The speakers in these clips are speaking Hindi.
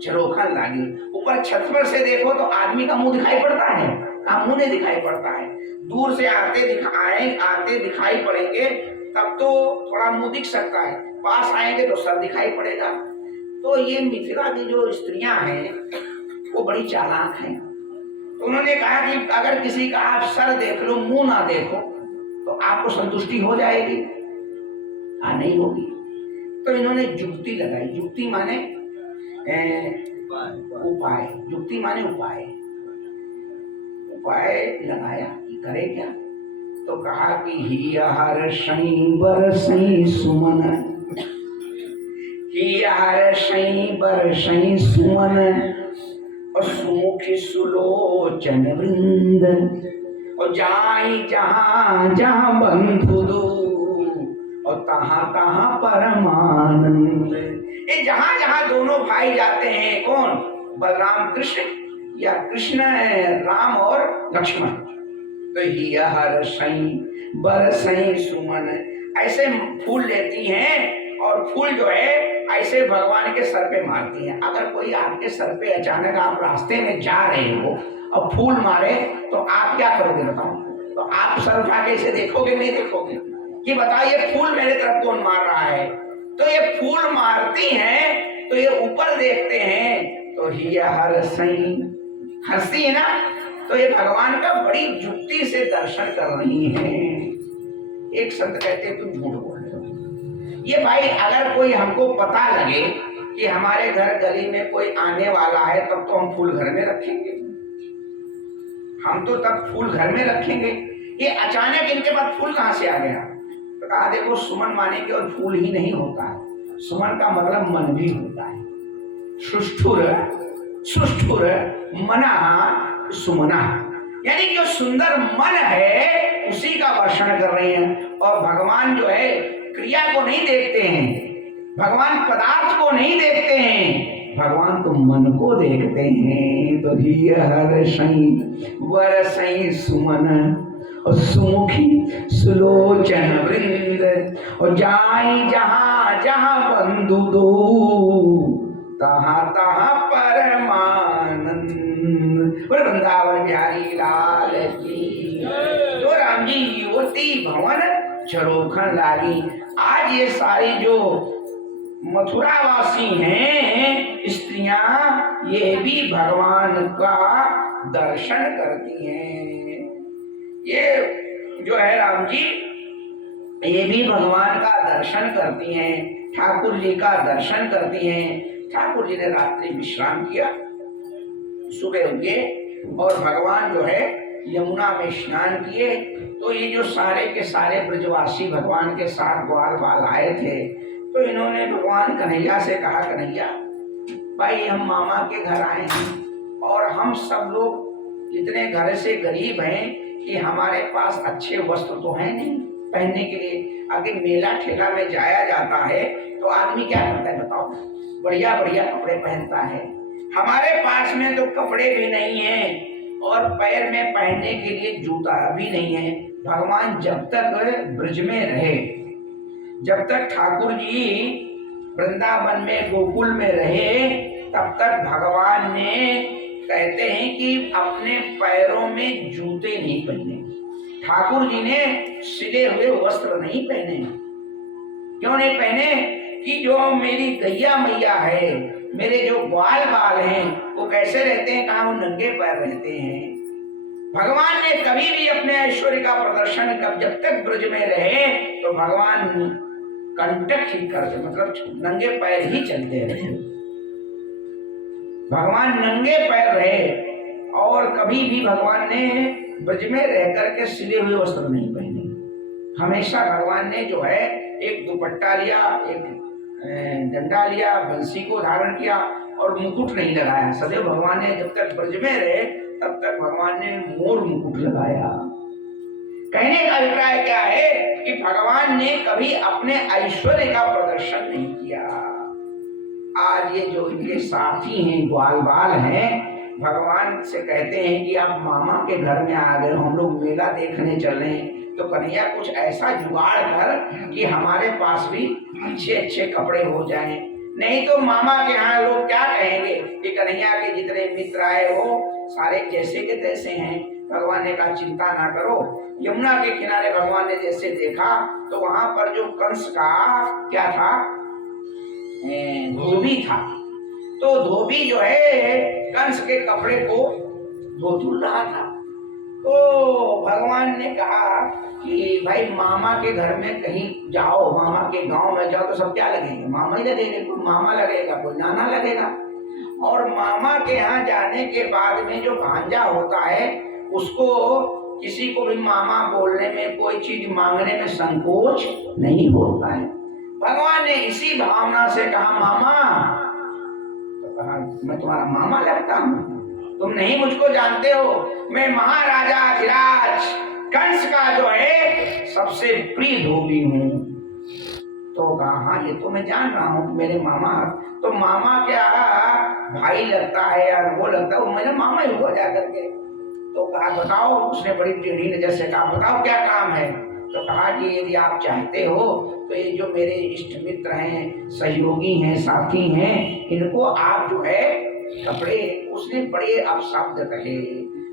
झरोखन लागी। ऊपर छत पर से देखो तो आदमी का मुंह दिखाई पड़ता है, का मुंह नहीं दिखाई पड़ता है। दूर से आते दिखाई पड़ेंगे तब तो थोड़ा मुंह दिख सकता है, पास आएंगे तो सर दिखाई पड़ेगा। तो ये मिथिला की जो स्त्रियां हैं वो बड़ी चालाक हैं। तो उन्होंने कहा कि अगर किसी का आप सर देख लो मुंह ना देखो तो आपको संतुष्टि हो जाएगी? नहीं होगी। तो इन्होंने युक्ति लगाई। युक्ति माने उपाय। युक्ति माने उपाय। उपाय लगाया कि करे क्या? तो कहा कि ही हर्षै बरसै सुमन, ही हर्षै बरसै सुमन और सुमुखी सुलोचन वृंद और जाई जहां जहां बंधु दो और तहां तहां परमानंद। ये जहां जहां दोनों भाई जाते हैं, कौन? बलराम कृष्ण या कृष्ण राम और लक्ष्मण। तो ही हर्षै बरसै सुमन, ऐसे फूल लेती हैं और फूल जो है ऐसे भगवान के सर पे मारती हैं। अगर कोई आपके सर पे अचानक आप रास्ते में जा रहे हो और फूल मारे तो आप क्या करोगे बताओ? तो आप सर उठा के इसे देखोगे नहीं देखोगे कि बताइए फूल मेरे तरफ कौन मार रहा है? तो ये फूल मारती हैं तो ये ऊपर देखते हैं तो ही हर्षै, हंसती है ना, तो ये भगवान का बड़ी युक्ति से दर्शन कर रही है। एक संत कहते तुम झूठ बोल रहे हो। ये भाई अगर कोई हमको पता लगे कि हमारे घर गली में कोई आने वाला है तब तो हम फूल घर में रखेंगे, हम तो तब फूल घर में रखेंगे। ये अचानक इनके पास फूल कहां से आ गया? तो कहा देखो सुमन माने केवल फूल ही नहीं होता है, सुमन का मतलब मन भी होता है। सुष्ठुर सुष्ठुर मना सुमना, यानी जो सुंदर मन है उसी का वर्णन कर रहे हैं। और भगवान जो है क्रिया को नहीं देखते हैं, भगवान पदार्थ को नहीं देखते हैं, भगवान तो मन को देखते हैं। तो ही हर्षै बरसै सुमन और सुमुखी सुलोचन वृंद और जाई जहां जहां बंधु दो तहां तहां परमानंद। वृंदावन बिहारी लाल की। तो राम जी युवती भवन झरोखन लागी। आज ये सारी जो मथुरावासी हैं स्त्रियां, ये भी भगवान का दर्शन करती हैं। ये जो है राम जी, ये भी भगवान का दर्शन करती हैं, ठाकुर जी का दर्शन करती हैं। ठाकुर जी ने रात्रि विश्राम किया, सुबह उठे और भगवान जो है यमुना में स्नान किए। तो ये जो सारे के सारे ब्रजवासी भगवान के साथ ग्वाल बाल आए थे, तो इन्होंने भगवान कन्हैया से कहा, कन्हैया भाई हम मामा के घर आए हैं और हम सब लोग इतने घर से गरीब हैं कि हमारे पास अच्छे वस्त्र तो हैं नहीं पहनने के लिए। आगे मेला ठेला में जाया जाता है तो आदमी क्या करता है बताओ? बढ़िया बढ़िया कपड़े पहनता है। हमारे पास में तो कपड़े भी नहीं हैं और पैर में पहनने के लिए जूता भी नहीं है। भगवान जब तक ब्रज में रहे, जब तक ठाकुर जी वृंदावन में गोकुल में रहे, तब तक भगवान ने कहते हैं कि अपने पैरों में जूते नहीं पहने। ठाकुर जी ने सिले हुए वस्त्र नहीं पहने। क्यों नहीं पहने? कि जो मेरी गैया मैया है, मेरे जो ग्वाल बाल हैं, वो कैसे रहते हैं? कहाँ? वो नंगे पैर रहते हैं। भगवान ने कभी भी अपने ऐश्वर्य का प्रदर्शन जब तक ब्रज में रहे तो भगवान कंटक ही करते, मतलब नंगे पैर ही चलते रहे। भगवान नंगे पैर रहे और कभी भी भगवान ने ब्रज में रह करके सिले हुए वस्त्र नहीं पहने। हमेशा भगवान ने जो है एक दुपट्टा लिया, एक डंडा लिया, बंसी को धारण किया और मुकुट नहीं लगाया। सदैव भगवान ने जब तक ब्रज में रहे तब तक भगवान ने मोर मुकुट लगाया। कहने का अभिप्राय क्या है कि भगवान ने कभी अपने ऐश्वर्य का प्रदर्शन नहीं किया। आज ये जो इनके साथी हैं, ग्वाल बाल हैं, भगवान से कहते हैं कि आप मामा के घर में आ गए हो, हम लोग मेला देखने चल रहे हैं, तो कन्हैया कुछ ऐसा जुगाड़ कर कि हमारे पास भी अच्छे अच्छे कपड़े हो जाएं, नहीं तो मामा के यहाँ लोग क्या कहेंगे कि कन्हैया के जितने मित्र आए हो सारे जैसे के तैसे हैं। भगवान ने कहा चिंता ना करो। यमुना के किनारे भगवान ने जैसे देखा तो वहां पर जो कंस का क्या था, धोबी था। तो धोबी जो है कंस के कपड़े को धो धुल रहा था। तो भगवान ने कहा कि भाई मामा के घर में कहीं जाओ, मामा के गांव में जाओ तो सब क्या लगेंगे, मामा ही लगेंगे। कोई मामा लगेगा, कोई नाना लगेगा। और मामा के यहाँ जाने के बाद में जो भांजा होता है उसको किसी को भी मामा बोलने में, कोई चीज मांगने में संकोच नहीं होता है। भगवान ने इसी भावना से कहा मामा, तो कहा मैं तुम्हारा मामा लगता हूँ, तुम नहीं मुझको जानते हो, मैं महाराजा अधिराज कंस का जो है सबसे प्रिय धोबी हूँ। तो कहा हाँ ये तो मैं जान रहा हूँ मेरे मामा। तो मामा क्या भाई लगता है यार, वो लगता है, वो मेरा मामा ही हुआ जा करके। तो कहा बताओ, उसने बड़ी टेढ़ी नजर से कहा बताओ क्या काम है। तो कहा कि यदि आप चाहते हो तो ये जो मेरे इष्ट मित्र हैं, सहयोगी हैं, साथी हैं, इनको आप जो है कपड़े, उसने बड़े अपशब्द कहे।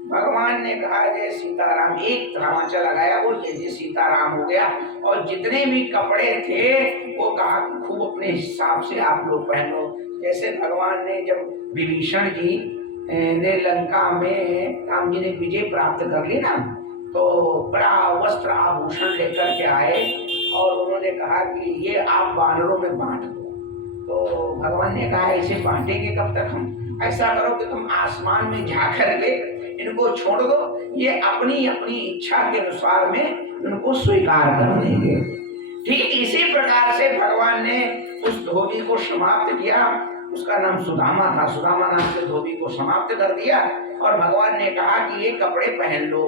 भगवान ने कहा जय सीताराम, एक तमाचा लगाया, वो जय जय सीताराम हो गया। और जितने भी कपड़े थे वो कहा खूब अपने हिसाब से आप लोग पहनो। जैसे भगवान ने जब विभीषण जी ने लंका में राम जी ने विजय प्राप्त कर ली ना, तो बड़ा वस्त्र आभूषण लेकर के आए और उन्होंने कहा कि ये आप वानरों में बांट दो। तो भगवान ने कहा इसे बांटेंगे कब तक हम, ऐसा करो कि तुम आसमान में जाकर के इनको छोड़ दो, ये अपनी अपनी इच्छा के अनुसार में उनको स्वीकार कर देंगे। ठीक इसी प्रकार से भगवान ने उस धोबी को समाप्त किया। उसका नाम सुदामा था, सुदामा नाम से धोबी को समाप्त कर दिया। और भगवान ने कहा कि ये कपड़े पहन लो।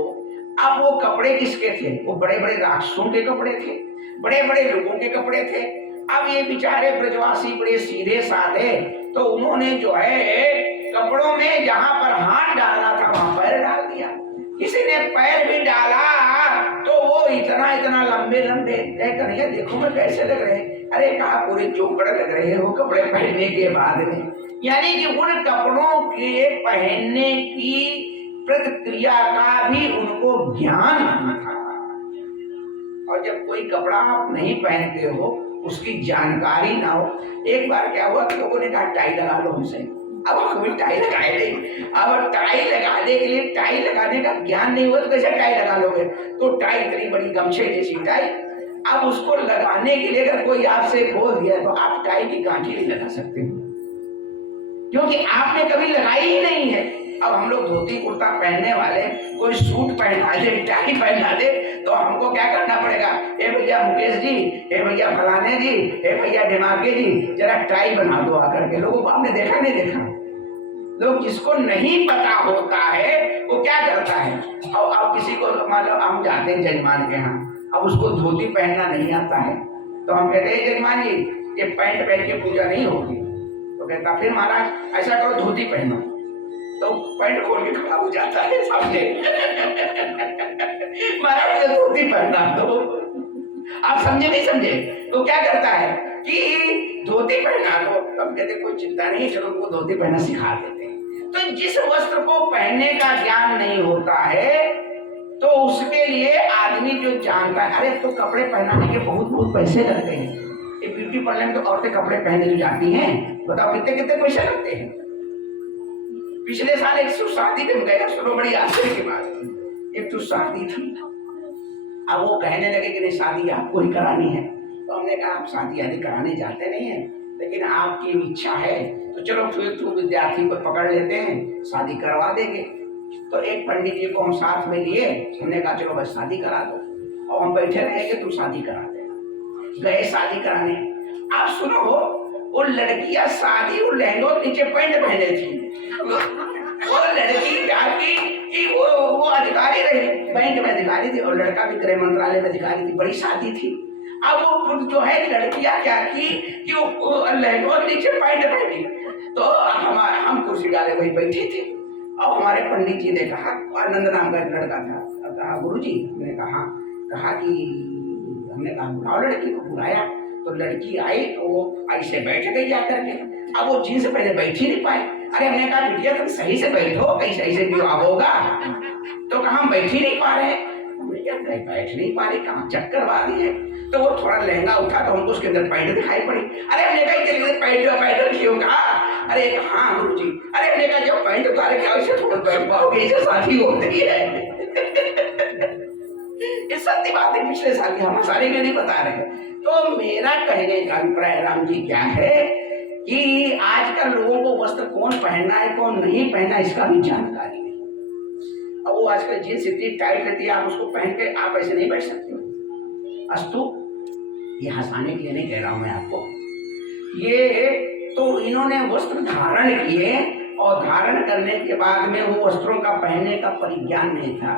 अब वो कपड़े किसके थे, वो बड़े बड़े राक्षसों के कपड़े थे, बड़े बड़े लोगों के कपड़े थे। अब ये बेचारे ब्रजवासी बड़े सीधे साधे, तो उन्होंने जो है कपड़ों में जहां पर हाथ डालना था वहां पैर डाल दिया। किसी ने पैर भी डाला तो वो इतना इतना लंबे लंबे, कन्हैया देखो मैं कैसे लग रहे हैं। अरे कहा पूरे जोकड़ लग रहे हैं वो कपड़े पहनने के बाद में। यानी कि उन कपड़ों के पहनने की प्रतिक्रिया का भी उनको ज्ञान नहीं था। और जब कोई कपड़ा आप नहीं पहनते हो, उसकी जानकारी ना हो। एक बार क्या हुआ कि लोगों ने कहा टाई लगा लो हमसे। अब हम भी टाई लगाए नहीं। अब टाई लगाने के लिए, टाई लगाने का ज्ञान नहीं हुआ तो कैसे टाई लगा लोगे। तो टाई इतनी बड़ी गमछे जैसी टाई, अब उसको लगाने के लिए अगर कोई आपसे बोल दिया तो आप टाई की गांठी नहीं लगा सकते, क्योंकि आपने कभी लगाई ही नहीं है। अब हम लोग धोती कुर्ता पहनने वाले, कोई सूट पहना दे, टाई पहना दे, तो हमको क्या करना पड़ेगा, ए भैया मुकेश जी, ए भैया फलाने जी, ए भैया ढिमाके जी, जरा टाई बना दो आकर के। लोगों को आपने देखा नहीं देखा, लोग जिसको नहीं पता होता है वो क्या करता है। और अब किसी को मान लो हम जाते हैं जजमान के यहाँ, अब उसको धोती पहनना नहीं आता है, तो हम कहते हैं जजमान जी ये पैंट पहन के पूजा नहीं होगी। तो कहता फिर महाराज ऐसा करो धोती पहनो, तो पैंट खोल के खड़ा हो जाता है सामने। महाराज ये धोती पहनना दो। आप समझे नहीं समझे। तो क्या करता है कि धोती पहना दो, तब कहते कोई चिंता नहीं, चलो उनको धोती पहनना सिखा देते हैं। तो जिस वस्त्र को पहनने का ज्ञान नहीं होता है तो उसके लिए आदमी जो जानता है, अरे तो कपड़े पहनाने के बहुत बहुत पैसे लगते हैं। ये ब्यूटी पार्लर में तो औरतें कपड़े पहनने जो जाती हैं, बताओ कितने कितने पैसे लगते हैं। पिछले साल एक शादी में गया, सुनो बड़ी आश्चर्य की बात। एक तो शादी थी, अब वो कहने लगे कि नहीं शादी आपको ही करानी है। तो हमने कहा आप शादी आदि कराने जाते नहीं है, लेकिन आपकी इच्छा है तो चलो फिर तो विद्यार्थी को पकड़ लेते हैं, शादी करवा देंगे। तो एक पंडित जी को हम साथ में लिए, हमने कहा चलो बस शादी करा दो, और हम बैठे रहेंगे तुम शादी करा देना। गए शादी कराने। आप सुनो, वो लड़कियां शादी वो लहंगों के नीचे पैंट पहने थी। वो लड़की क्या की कि वो अधिकारी रही, बैंक में अधिकारी थी, और लड़का भी गृह मंत्रालय में अधिकारी थी, बड़ी शादी थी। अब वो जो है लड़कियां क्या की कि वो लहंगों के नीचे पैंट पहनी। तो हम कुर्सी डाले वही बैठे थे, और हमारे पंडित जी ने कहा, आनंद नाम का एक लड़का था, कहा गुरुजी, हमने कहा कि हमने कहा बुलाओ लड़की को। बुलाया तो लड़की आई तो वो ऐसे बैठ गई जाकर के। अब वो जीन्स पहले बैठ ही नहीं पाए। अरे हमने कहा बिटिया तुम सही से बैठो, कहीं सही से विवाह होगा। तो कहा हम बैठ ही नहीं पा रहे। हमने क्या बैठ नहीं पा रहे, कहाँ चक्कर वाली है। तो वो थोड़ा लहंगा उठा तो हमको उसके अंदर पैंट दिखाई पड़ी। अरे हमने कहा चलिए पैंट क्यों कहा। अरे हाँ गुरु जी। अरे हमने कहा जब पैंट उतारे क्या उसे थोड़ा बैठ पाओगे, इसे शादी होती है। ये सत्य बात है, पिछले साल की हम सारे नहीं बता रहे। तो मेरा कहने का अभिप्राय राम जी क्या है कि आजकल लोगों को वस्त्र कौन पहनना है कौन नहीं पहनना इसका भी जानकारी नहीं। अब वो आजकल जींस इतनी टाइट रहती है, आप उसको पहन के आप ऐसे नहीं बैठ सकते हो। अस्तु, ये हंसाने के लिए नहीं कह रहा हूं मैं आपको। ये तो इन्होंने वस्त्र धारण किए और धारण करने के बाद में वो वस्त्रों का पहनने का परिज्ञान नहीं था।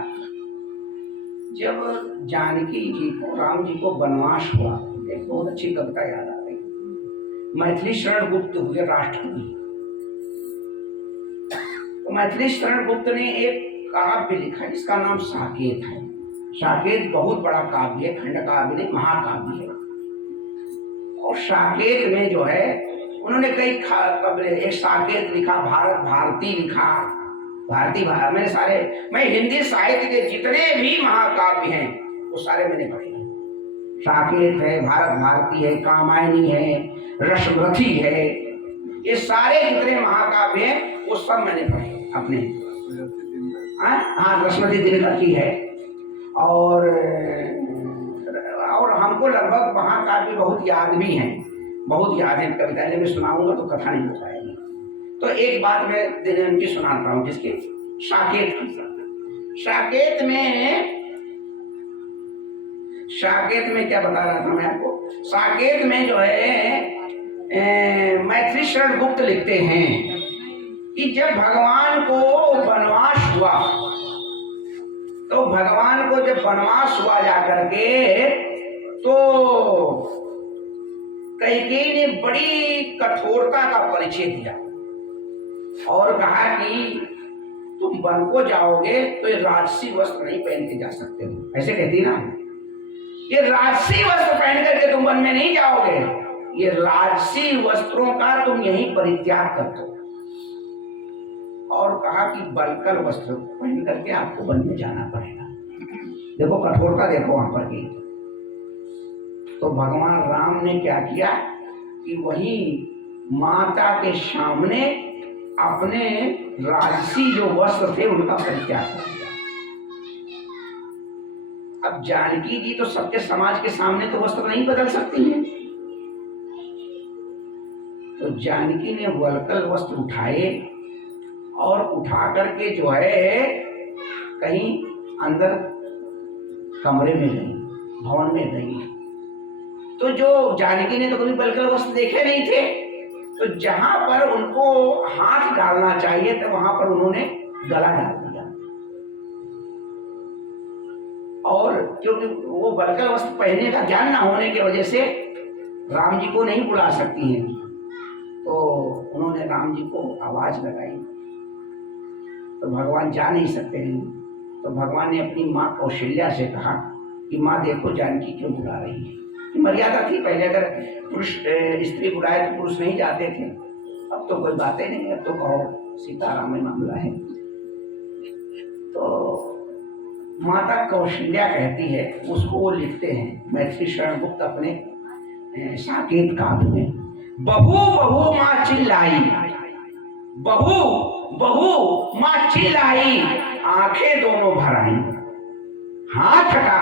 जब जानकी जी को राम जी को वनवास हुआ, एक बहुत अच्छी कविता याद आ रही। मैथिली शरण गुप्त हुए राष्ट्रकवि। तो मैथिली शरण गुप्त ने एक काव्य लिखा जिसका नाम साकेत है। साकेत बहुत बड़ा काव्य है, खंड काव्य नहीं, महाकाव्य है। और साकेत में जो है उन्होंने कई एक साकेत लिखा, भारत भारती लिखा। मैं हिंदी साहित्य के जितने भी महाकाव्य हैं वो सारे मैंने पढ़े हैं। साकेत है, भारत भारती है, कामायनी है, रसवृथी है, ये सारे जितने महाकाव्य हैं वो सब मैंने पढ़े अपने। हाँ, रसवती दिनकरती है। और हमको लगभग महाकाव्य बहुत याद भी हैं, बहुत याद है। कविताएं मैं सुनाऊंगा तो कथा नहीं हो पाएगी। तो एक बात मैं उनकी सुनाता हूँ, जिसके साकेत में क्या बता रहा था मैं आपको। साकेत में जो है मैथिली शरण गुप्त लिखते हैं कि जब भगवान को वनवास हुआ, तो भगवान को जब वनवास हुआ जाकर के, तो कैकेयी ने बड़ी कठोरता का परिचय दिया और कहा कि तुम वन को जाओगे तो ये राजसी वस्त्र नहीं पहन के जा सकते हो। ऐसे कहती ना, ये राजसी वस्त्र पहन करके तुम वन में नहीं जाओगे, ये राजसी वस्त्रों का तुम यहीं परित्याग कर दो। और कहा कि बलकर वस्त्र पहन करके आपको वन में जाना पड़ेगा। देखो कठोरता, देखो वहां पर की। तो भगवान राम ने क्या किया कि वही माता के सामने अपने राजसी जो वस्त्र थे उनका परित्याग कर दिया। अब जानकी जी तो सबके समाज के सामने तो वस्त्र नहीं बदल सकती हैं। तो जानकी ने वलकल वस्त्र उठाए और उठा करके जो है कहीं अंदर कमरे में गई, भवन में गई। तो जो जानकी ने तो कभी वलकल वस्त्र देखे नहीं थे, तो जहां पर उनको हाथ डालना चाहिए तो वहां पर उन्होंने गला डाल दिया। और क्योंकि वो वलकल वस्त्र पहनने का ज्ञान ना होने की वजह से राम जी को नहीं बुला सकती हैं, तो उन्होंने राम जी को आवाज लगाई। तो भगवान जा नहीं सकते हैं, तो भगवान ने अपनी माँ कौशल्या से कहा कि माँ देखो जानकी क्यों बुला रही है। मर्यादा थी पहले, अगर पुरुष स्त्री बुलाए तो पुरुष नहीं जाते थे, अब तो कोई बातें नहीं, अब तो कहो सीताराम में मामला है। तो माता कौशल्या कहती है, उसको वो लिखते हैं मैथिली शरण गुप्त अपने साकेत काव्य में। बहू बहू माँ चिल्लाई, बहू बहू माँ चिल्लाई, आंखें दोनों भर आई। हाथ हटा,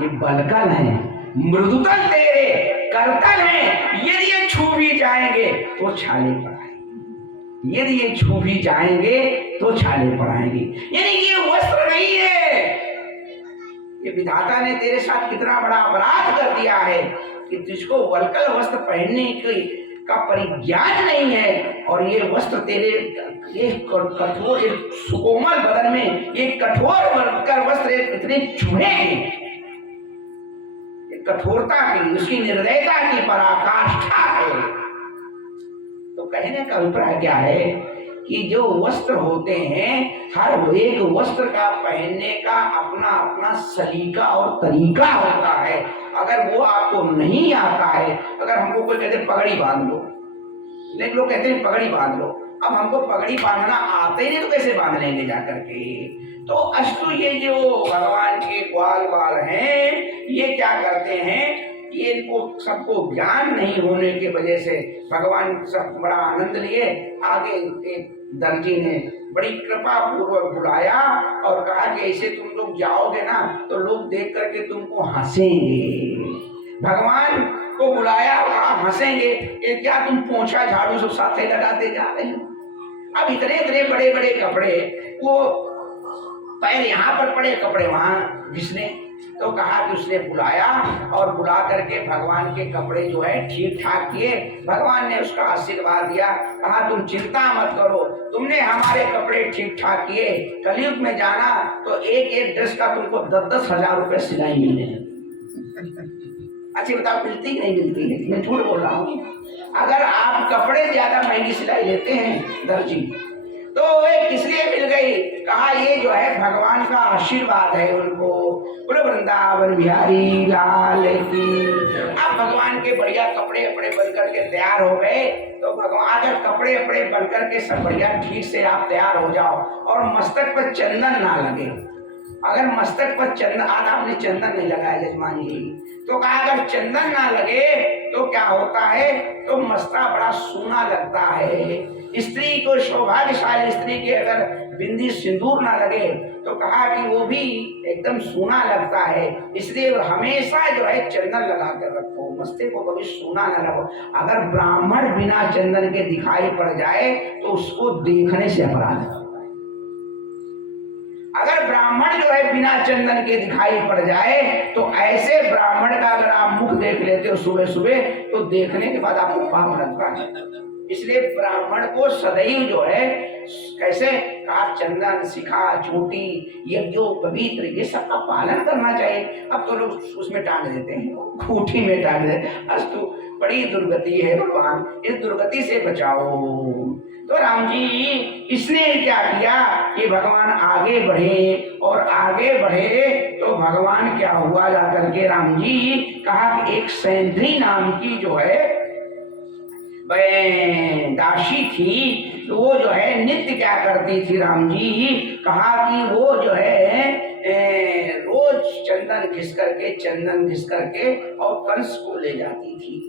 ये बलकल है, मृदुतल तेरे करतल है, यदि ये छू भी जाएंगे तो छाले पड़ाएंगे, यदि ये छू भी जाएंगे तो छाले पड़ाएंगे। यानी ये वस्त्र नहीं है, ये विधाता ने तेरे साथ कितना बड़ा अपराध कर दिया है कि तुझको वलकल वस्त्र पहनने का परिज्ञान नहीं है, और ये वस्त्र तेरे एक कठोर, एक सुकोमल बदन में एक कठोर वस्त्र इतने छुएंगे, कठोरता की, उसकी निर्दयता की पराकाष्ठा है। तो कहने का अभिप्राय क्या है कि जो वस्त्र होते हैं, हर एक वस्त्र का पहनने का अपना अपना सलीका और तरीका होता है। अगर वो आपको नहीं आता है, अगर हमको कोई कहते पगड़ी बांध लो, लेकिन लोग कहते हैं पगड़ी बांध लो। अब हमको पगड़ी बांधना आते ही नहीं तो कैसे बांध लेंगे जा करके। तो अस्तु ये जो भगवान के ग्वाल बाल हैं ये क्या करते हैं, ये इनको सबको ज्ञान नहीं होने की वजह से भगवान सब बड़ा आनंद लिए। आगे एक दर्जी ने बड़ी कृपा पूर्वक बुलाया और कहा कि ऐसे तुम लोग जाओगे ना तो लोग देख करके तुमको हंसेंगे। भगवान को बुलाया, कहा हंसेंगे, ये क्या तुम पोंछा झाड़ू सब साथे लगाते जा रहे हो। अब इतने इतने बड़े बड़े कपड़े, वो पैर यहाँ पर पड़े कपड़े वहां घिसने। तो कहा कि उसने बुलाया और बुला करके भगवान के कपड़े जो है ठीक ठाक किए। भगवान ने उसका आशीर्वाद दिया, कहा तुम चिंता मत करो, तुमने हमारे कपड़े ठीक ठाक किए, कलयुग में जाना तो एक एक ड्रेस का तुमको 10-10 हजार रुपये सिलाई मिलने हैं। अच्छी बताओ मिलती नहीं मिलती है, मैं झूठ बोल रहा हूँ। अगर आप कपड़े ज्यादा महंगी सिलाई लेते हैं दर्जी तो एक इसलिए मिल गई, कहा ये जो है भगवान का आशीर्वाद है उनको। बोलो वृंदावन बिहारी लाल की। अब भगवान के बढ़िया कपड़े अपड़े बन करके तैयार हो गए। तो भगवान अगर कपड़े अपड़े बन करके सब बढ़िया ठीक से आप तैयार हो जाओ और मस्तक पर चंदन ना लगे, अगर मस्तक पर चंदन, आज आपने चंदन नहीं लगाया जजमान जी, तो कहा अगर चंदन ना लगे तो क्या होता है, तो मस्ता बड़ा सूना लगता है। स्त्री को, सौभाग्यशाली स्त्री के अगर बिंदी सिंदूर ना लगे तो कहा कि वो भी एकदम सूना लगता है। इसलिए हमेशा जो है चंदन लगा कर रखो, मस्ते को कभी सूना ना लगो। अगर ब्राह्मण बिना चंदन के दिखाई पड़ जाए तो उसको देखने से अपराध है। अगर ब्राह्मण जो है बिना चंदन के दिखाई पड़ जाए तो ऐसे ब्राह्मण का अगर आप मुख देख लेते हो सुबह सुबह तो देखने के बाद आपको पाप लगता है। इसलिए ब्राह्मण को सदैव जो है कैसे कहा, चंदन, शिखा, चोटी, यज्ञो, पवित्र, ये सब का पालन करना चाहिए। अब तो लोग उसमें टांग देते हैं, खूंटी में टांग देते हैं। अस्तु बड़ी दुर्गति है भगवान, इस दुर्गति से बचाओ। तो राम जी इसने क्या किया कि भगवान आगे बढ़े और आगे बढ़े तो भगवान क्या हुआ जाकर के राम जी कहा कि एक सैंद्री नाम की जो है दासी थी, तो वो जो है नित्य क्या करती थी राम जी, कहा कि वो जो है रोज चंदन घिस करके और कंस को ले जाती थी।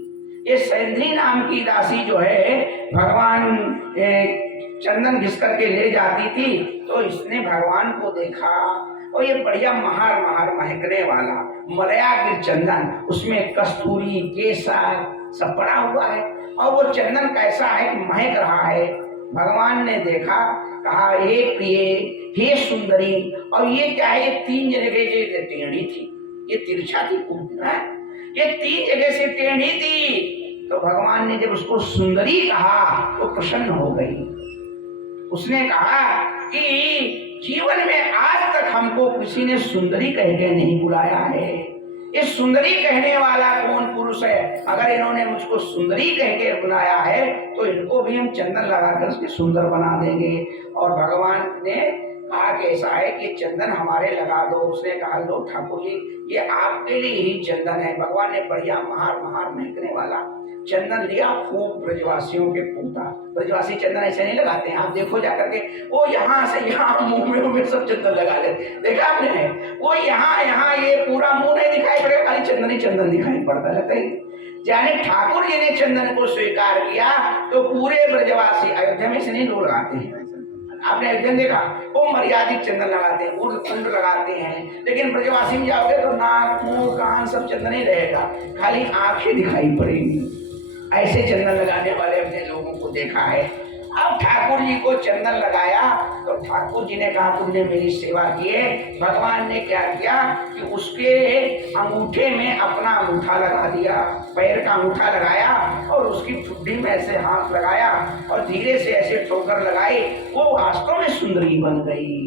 ये सैंद्री नाम की दासी जो है भगवान चंदन घिस करके ले जाती थी। तो इसने भगवान को देखा और ये बढ़िया महार महार महकने वाला मलयागिर चंदन, उसमें कस्तूरी, केसर सब पड़ा हुआ है और वो चंदन कैसा है कि महक रहा है। भगवान ने देखा, कहा हे प्रिय, हे सुंदरी, और ये क्या है, ये 3 जगह से टेढ़ी थी, ये तिरछा थी, ये 3 जगह से टेढ़ी थी। तो भगवान ने जब उसको सुंदरी कहा तो प्रसन्न हो गई। उसने कहा कि जीवन में आज तक हमको किसी ने सुंदरी कह के नहीं बुलाया है। इस सुंदरी कहने वाला कौन पुरुष है? अगर इन्होंने मुझको सुंदरी कह के बुलाया है तो इनको भी हम चंदन लगाकर उसके सुंदर बना देंगे। और भगवान ने कहा कि ऐसा है कि चंदन हमारे लगा दो। उसने कहा लो ठाकुर जी, ये आपके लिए ही चंदन है। भगवान ने बढ़िया महार महार महकने वाला चंदन लिया, खूब ब्रजवासियों के पूता। ब्रजवासी चंदन ऐसे नहीं लगाते हैं, आप देखो जाकर के, वो यहाँ से यहाँ मुंह में सब चंदन लगा लेते, देखा आपने? वो यहाँ ये पूरा मुंह नहीं दिखाई पड़ेगा, खाली चंदन ही चंदन दिखाई पड़ता है। यानी ठाकुर जी ने चंदन को स्वीकार किया तो पूरे ब्रजवासी, अयोध्या में से नहीं लोग लगाते हैं, आपने अयोध्या देखा, वो मर्यादित चंदन लगाते हैं, कुंड लगाते हैं। लेकिन ब्रजवासी में जाओगे तो नाक, मुंह, कान सब चंदन ही रहेगा, खाली आंखें दिखाई पड़ेगी। ऐसे चंदन लगाने वाले अपने लोगों को देखा है। अब ठाकुर जी को चंदन लगाया तो ठाकुर जी ने कहा तुमने मेरी सेवा की है। भगवान ने क्या किया कि उसके अंगूठे में अपना अंगूठा लगा दिया, पैर का अंगूठा लगाया और उसकी ठुड्डी में ऐसे हाथ लगाया और धीरे से ऐसे ठोकर लगाई, वो वास्तव में सुंदरी बन गई।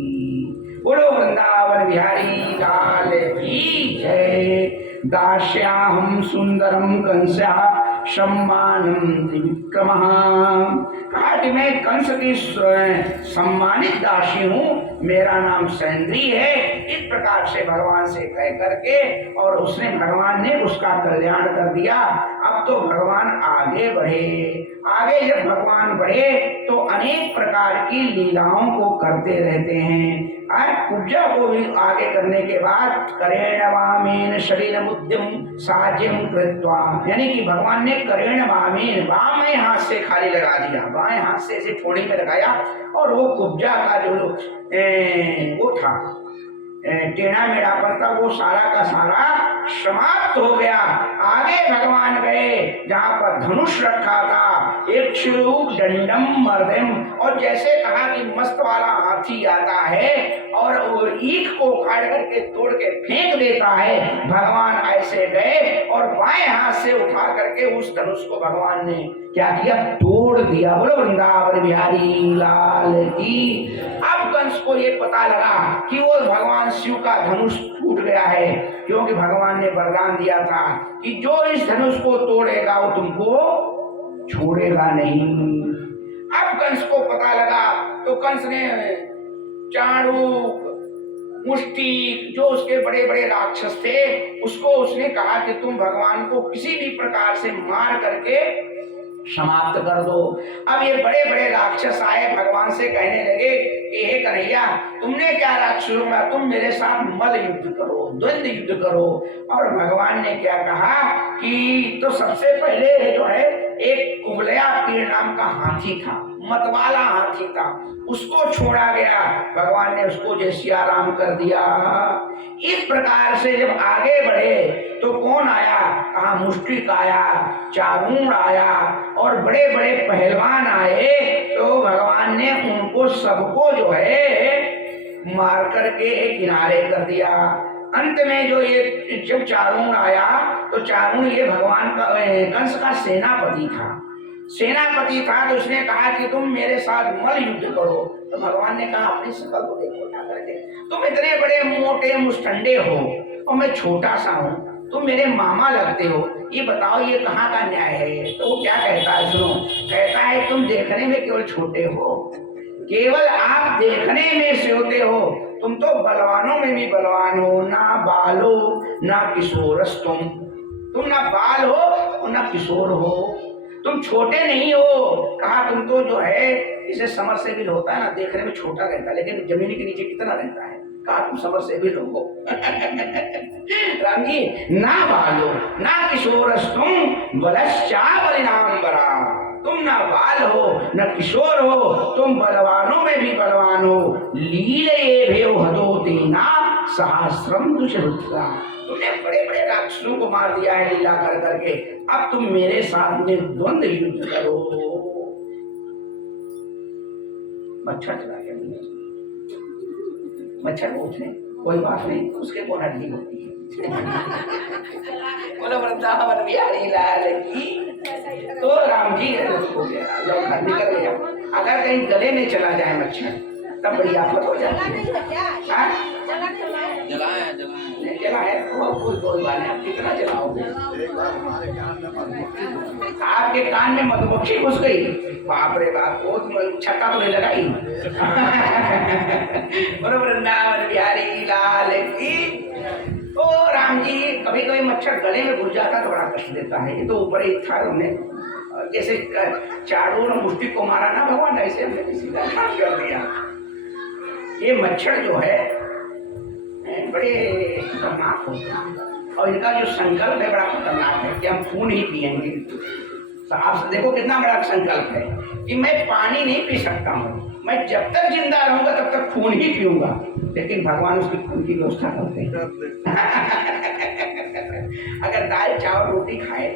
बोलो वृंदावन बिहारी लाल की जय। दास्याहं सुंदरम कंस्या सम्मानम विक्रमः, कहा कि मैं कंस की सम्मानित दासी हूँ, मेरा नाम सैंद्री है। इस प्रकार से भगवान से कह करके और उसने भगवान ने उसका कल्याण कर दिया। अब तो भगवान आगे बढ़े। आगे जब भगवान बढ़े तो अनेक प्रकार की लीलाओं को करते रहते हैं। आज पूजा को भी आगे करने के बाद करेण वामेन शरीर मुद्यम साज्यम कृत्वा, यानी कि भगवान ने करेण वामेन, बाएं हाथ से खाली लगा दिया, बाएं हाथ से इसे ठोड़ी में लगाया और वो कुब्जा का जो वो था टेढ़ा मेढ़ा पर था, वो सारा का सारा समाप्त हो गया। आगे भगवान गए जहाँ पर धनुष रखा था, एक दंडम मर्दम, और जैसे कहा कि मस्त वाला हाथी आता है और ईख को काट करके तोड़ के फेंक देता है, भगवान ऐसे गए और बाएं हाथ से उठा करके उस धनुष को भगवान ने क्या किया, तोड़ दिया। बोलो वृंदावन बिहारी लाल की। अब कंस को ये पता लगा कि वो भगवान शिव का धनुष टूट गया है, क्योंकि भगवान ने वरदान दिया था कि जो इस धनुष को तोड़ेगा वो तुमको छोड़ेगा नहीं। अब कंस को पता लगा तो कंस ने चाणूक, मुष्टि, जो उसके बड़े बड़े राक्षस थे, उसको उसने कहा कि तुम भगवान को किसी भी प्रकार से मार करके समाप्त कर दो। अब ये बड़े बड़े राक्षस आए, भगवान से कहने लगे कि हे कन्हैया, तुमने क्या राक्षसों में, तुम मेरे साथ मल युद्ध करो, द्वंद्व युद्ध करो। और भगवान ने क्या कहा कि तो सबसे पहले जो है एक कुबलया पीर नाम का हाथी था, मतवाला हाथी था, उसको छोड़ा गया। भगवान ने उसको जय सिया राम कर दिया। इस प्रकार से जब आगे बढ़े तो कौन आया, कहा मुष्टिक आया, चारूण आया और बड़े बड़े पहलवान आए। तो भगवान ने उनको सबको जो है मार करके किनारे कर दिया। अंत में जो ये जब चारूण आया तो चारूण ये भगवान का कंस का सेनापति था, सेनापति था। तो उसने कहा कि तुम मेरे साथ मल युद्ध करो। तो भगवान ने कहा अपनी शकल को देखो ना करके, तुम इतने बड़े मोटे मुस्टंडे हो और मैं छोटा सा हूँ, तुम मेरे मामा लगते हो, ये बताओ ये कहाँ का न्याय है। तो वो क्या कहता है, सुनो, कहता है तुम देखने में केवल छोटे हो, केवल आप देखने में सोते हो, तुम तो बलवानों में भी बलवान हो, ना बालो ना किशोरस, तुम ना बाल हो और ना किशोर हो, तुम छोटे नहीं हो। कहा तुम तो जो है इसे समरसेबिल होता है ना, देखने में छोटा रहता है लेकिन जमीन के नीचे कितना रहता है। कहा तुम समरसेबिल हो। राम जी, ना बालो ना किशोरस तुम बलश्चा बलिनाम्बरा, तुम ना बाल हो न किशोर हो, तुम बलवानों में भी बलवान हो। लीले भेव हतो तेना सहस्रम दुष्टा, तुमने बड़े बड़े राक्षसों को मार दिया है लीला कर करके, अब तुम मेरे साथ में द्वंद्व युद्ध करो। मच्छर चला गया, मच्छर उठने कोई बात नहीं, उसके को हड्डी होती है। बोलो वृंदावन बिहारी लाल की। तो राम जी हो गया, लौका निकल गया। अगर कहीं गले में चला जाए मच्छर तब बड़ी आफत हो जाती है। जला है कोई बात नहीं, आप कितना जलाओगे। आपके कान में मधुमक्खी घुस गई, बाप रे बाप, वो छक्का तो नहीं लगाई। वृंदावन बिहारी लाल की। तो राम जी, कभी कभी मच्छर गले में घुस जाता तो बड़ा कष्ट देता है। ये तो ऊपर ही था, हमने जैसे चारों मुष्टि को मारा ना भगवान, ऐसे हमने सीधा कर दिया। ये मच्छर जो है बड़े खतरनाक होते हैं और इनका जो संकल्प है बड़ा खतरनाक है कि हम खून ही पिएंगे। तो आप देखो कितना बड़ा संकल्प है कि मैं पानी नहीं पी सकता हूँ, मैं जब तक जिंदा रहूंगा तब तक खून ही पीऊंगा, लेकिन भगवान उसकी खून की व्यवस्था करते हैं। अगर दाल चावल रोटी खाए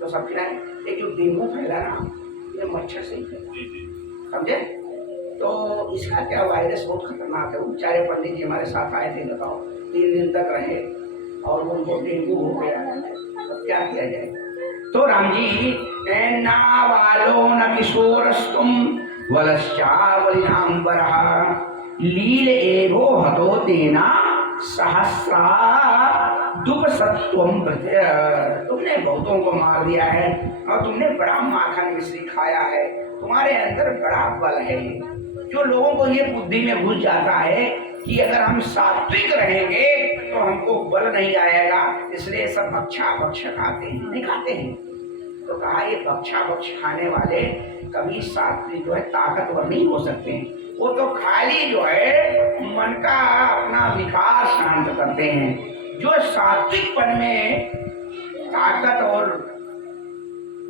तो सब खिलाए, एक जो डेंगू फैला ना, ये मच्छर से ही फैला, समझे। तो इसका क्या, वायरस बहुत खतरनाक है। वो बेचारे पंडित जी हमारे साथ आए थे, बताओ 3 दिन तक रहे और उनको डेंगू हो गया, तो क्या किया जाए। तो राम जी, ना बालो न किशोरस्तुम वलश्चावलिनाम्बरः लील एवो हतो तेना सहस्रा दुख सत्वम तुमने बहुतों को मार दिया है और तुमने बड़ा माखन मिश्री खाया है, तुम्हारे अंदर बड़ा बल है। जो लोगों को ये बुद्धि में घुस जाता है कि अगर हम सात्विक रहेंगे तो हमको बल नहीं आएगा, इसलिए सब भक्षा भक्ष खाते हैं, नहीं खाते हैं। तो कहा ये भक्षा भक्ष खाने वाले कभी सात्विक जो है ताकतवर नहीं हो सकते हैं, वो तो खाली जो है मन का अपना विकार शांत करते हैं। जो सात्विकपन में ताकत और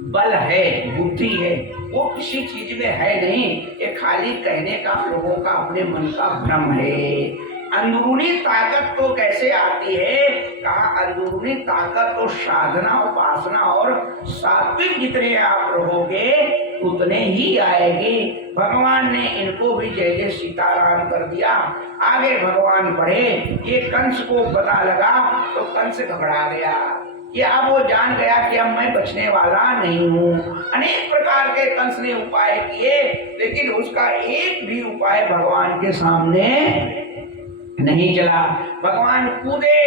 बल है, बुद्धि है, वो किसी चीज में है नहीं, ये खाली कहने का लोगों का अपने मन का भ्रम है। अंदरूनी ताकत तो कैसे आती है? कहा अंदरूनी ताकत तो साधना उपासना और सात्विक जितने आप रहोगे उतने ही आएगी। भगवान ने इनको भी जय जय सीताराम कर दिया। आगे भगवान बढ़े, ये कंस को पता लगा तो कंस घबरा गया कि अब वो जान गया कि अब मैं बचने वाला नहीं हूँ। अनेक प्रकार के कंस ने उपाय किए, लेकिन उसका एक भी उपाय भगवान के सामने नहीं चला। भगवान कूदे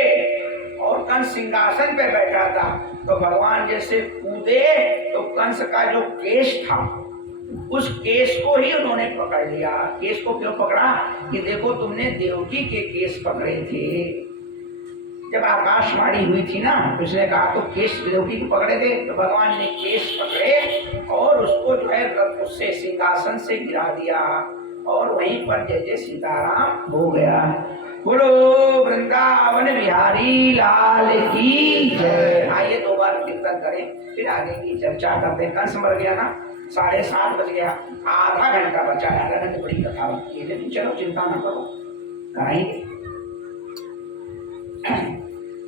और कंस सिंहासन पे बैठा था, तो भगवान जैसे कूदे तो कंस का जो केश था उस केस को ही उन्होंने पकड़ लिया। केस को क्यों पकड़ा? कि देखो तुमने देवकी के केस पकड़े थे, जब आकाशवाणी हुई थी ना तो उसने कहा तो केस देवकी को पकड़े थे, तो भगवान ने केस पकड़े और उसको जो है उससे सिंहासन से गिरा दिया और वहीं पर जय जय सीताराम हो गया। बोलो वृंदावन बिहारी लाल की जय। आइए 2 बार कीर्तन करें, फिर आगे की चर्चा करते हैं। कंस मर गया ना, 7:30 बज गया, आधा घंटा बचा है, आधा घंटे बड़ी कथा होती है, लेकिन चलो चिंता न करो, कराएंगे।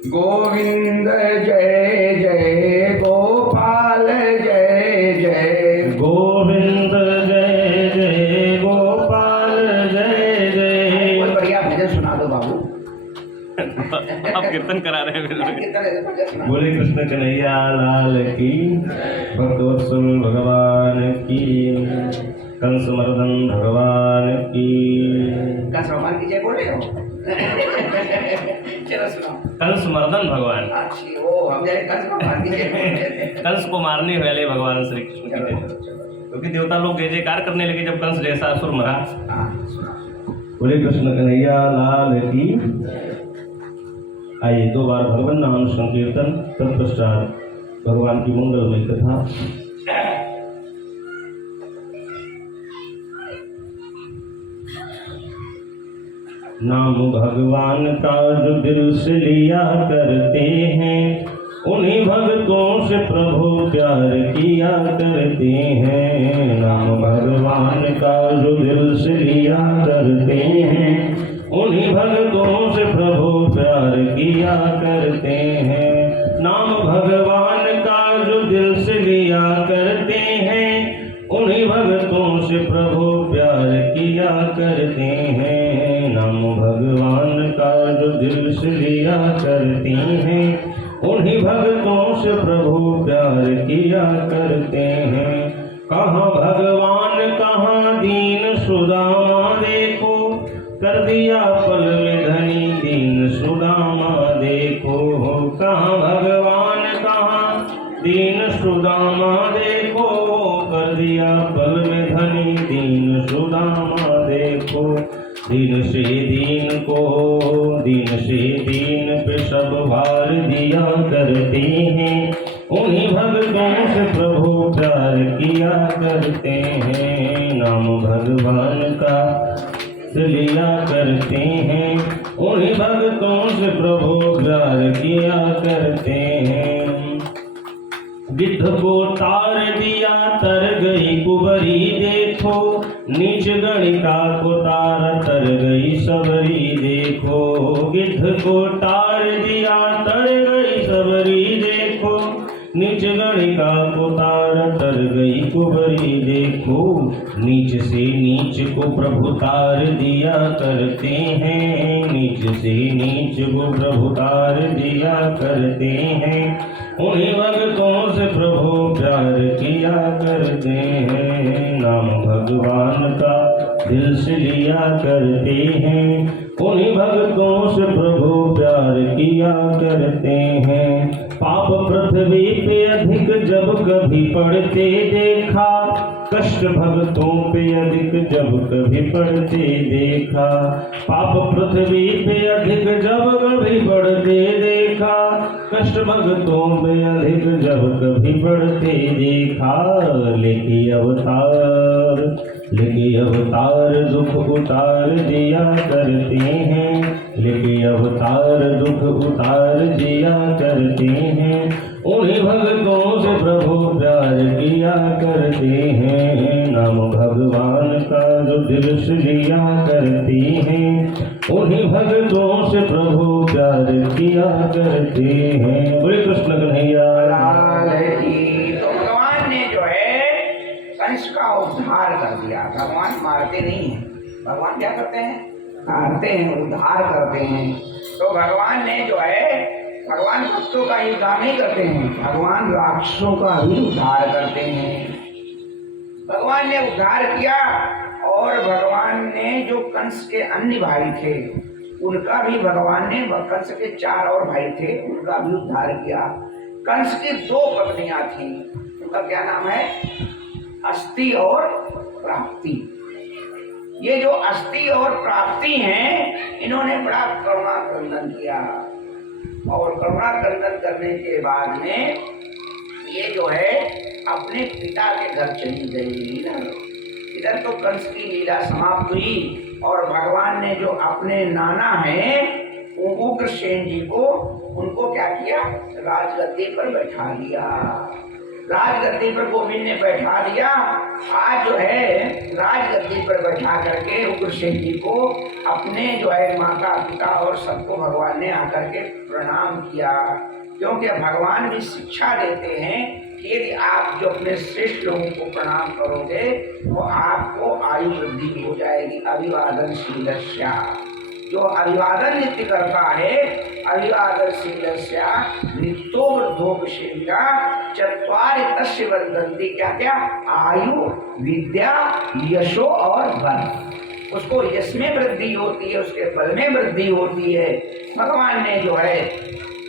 गोविंद जय जय गोपाल जय जय, गोविंद जय जय गोपाल जय जय। बहुत बढ़िया भजन सुना दो बाबू। आप कीर्तन करा रहे हैं। भजन सुना। बोले कृष्ण कन्हैया लाल की, भक्तवत्सल भगवान की, कंस मर्दन भगवान की। कंस भगवान की जय बोल रहे हो? चलो सुनाओ। कंस मर्दन भगवान, अच्छी ओ हम जाने कंस भगवान की जय बोल रहे थे। कंस को मारने वाले भगवान श्री कृष्ण की चलो जय। चलो चलो। क्योंकि देवता लोग जय जयकार करने लगे जब कंस जैसा असुर मरा। हाँ सुना। बोले कृष्ण कन्हैया लाल की। आइए 2 बार भगवान नाम संकीर्तन, तत्पश्चात भगवान की मंगलमय कथा। नाम भगवान का जो दिल से लिया करते हैं, उन्हीं भक्तों से प्रभु प्यार किया करते हैं। नाम भगवान का जो दिल से लिया करते हैं, उन्हीं भक्तों से प्रभु प्यार किया करते हैं। नाम भगवान का जो दिल से लिया करते हैं, उन्हीं भक्तों से प्रभु प्यार किया करते हैं। नाम भगवान का जो दिल से लिया करते हैं, उन्हीं भक्तों से प्रभु प्यार किया करते हैं। कहाँ भगवान कहाँ दीन सुदामा देखो, कर दिया पल में धनी दीन सुदामा देखो। कहाँ भगवान कहाँ दीन सुदामा देखो, कर दिया पल में धनी दीन सुदामा देखो। दीन से दीन को, दीन से दीन पे सब भार दिया करते हैं, उन्हीं भक्तों से प्रभु प्यार किया करते हैं। नाम भगवान का लिया करते हैं, उन्हीं भक्तों से प्रभु प्यार किया करते हैं। गिद्ध को तार दिया तर गई कुबरी देखो, नीच गणिका को तार तर गई सबरी देखो। गिद्ध को तार दिया तर गई सबरी देखो, नीच गणिका को तार तर गई कुबरी देखो। नीच से नीच को प्रभु तार दिया करते हैं, नीच से नीच को प्रभु तार दिया करते हैं। उन्हीं भक्तों से प्रभु प्यार किया करते हैं। नाम भगवान का दिल से लिया करते हैं। उन्हीं भक्तों से प्रभु प्यार किया करते हैं। पाप पृथ्वी पे अधिक जब कभी पड़ते देखा, कष्ट भक्तों पे अधिक जब कभी पड़ते देखा। पाप पृथ्वी पे अधिक जब कभी पड़ते देखा, कष्ट भक्तों पे अधिक जब कभी पड़ते देखा। लेके अवतार दुख उतार दिया करते हैं। लेके अवतार दुख उतार दिया करते हैं। उन्हीं भक्तों से प्रभु प्यार किया करते हैं। नाम भगवान का जो दिल से लिया करते हैं। उन्हीं भक्तों से प्रभु प्यार किया करते हैं। बोले कृष्ण कन्हैया लाल की। तो भगवान ने जो है कंस का उद्धार कर दिया। भगवान मारते नहीं हैं, भगवान क्या करते हैं? मारते हैं, उद्धार करते हैं। तो भगवान ने जो है, भगवान भक्तों का ही उद्धार नहीं करते हैं, भगवान राक्षसों का भी उद्धार करते हैं। भगवान ने उद्धार किया और भगवान ने जो कंस के अन्य भाई थे उनका भी भगवान ने, कंस के 4 और भाई थे, उनका भी उद्धार किया। कंस की 2 पत्नियां थीं, उनका क्या नाम है? अस्ति और प्राप्ति। ये जो अस्ति और प्राप्ति हैं, इन्होंने बड़ा करुणा क्रंदन किया और करुणा क्रंदन करने के बाद में ये जो है अपने पिता के घर चली गई। इधर तो कंस की लीला समाप्त हुई और भगवान ने जो अपने नाना हैं उग्रसेन जी को, उनको क्या किया? राजगद्दी पर बैठा दिया। राजगद्दी पर गोविंद ने बैठा दिया। आज जो है राजगद्दी पर बैठा करके उग्रसेन जी को अपने जो है माता पिता और सबको भगवान ने आकर के प्रणाम किया। क्योंकि भगवान भी शिक्षा देते हैं कि यदि आप जो अपने श्रेष्ठ लोगों को प्रणाम करोगे तो आपको आयु वृद्धि हो जाएगी। अभिवादनशीलस्य, जो अभिवादन नित्य करता है, अभिवादनशीलस्य नित्यो वृद्धो विषेया चत्वारि तस्य वर्धन्ति। क्या क्या? आयु, विद्या, यशो और बल। उसको यश में वृद्धि होती है, उसके बल में वृद्धि होती है। भगवान ने जो है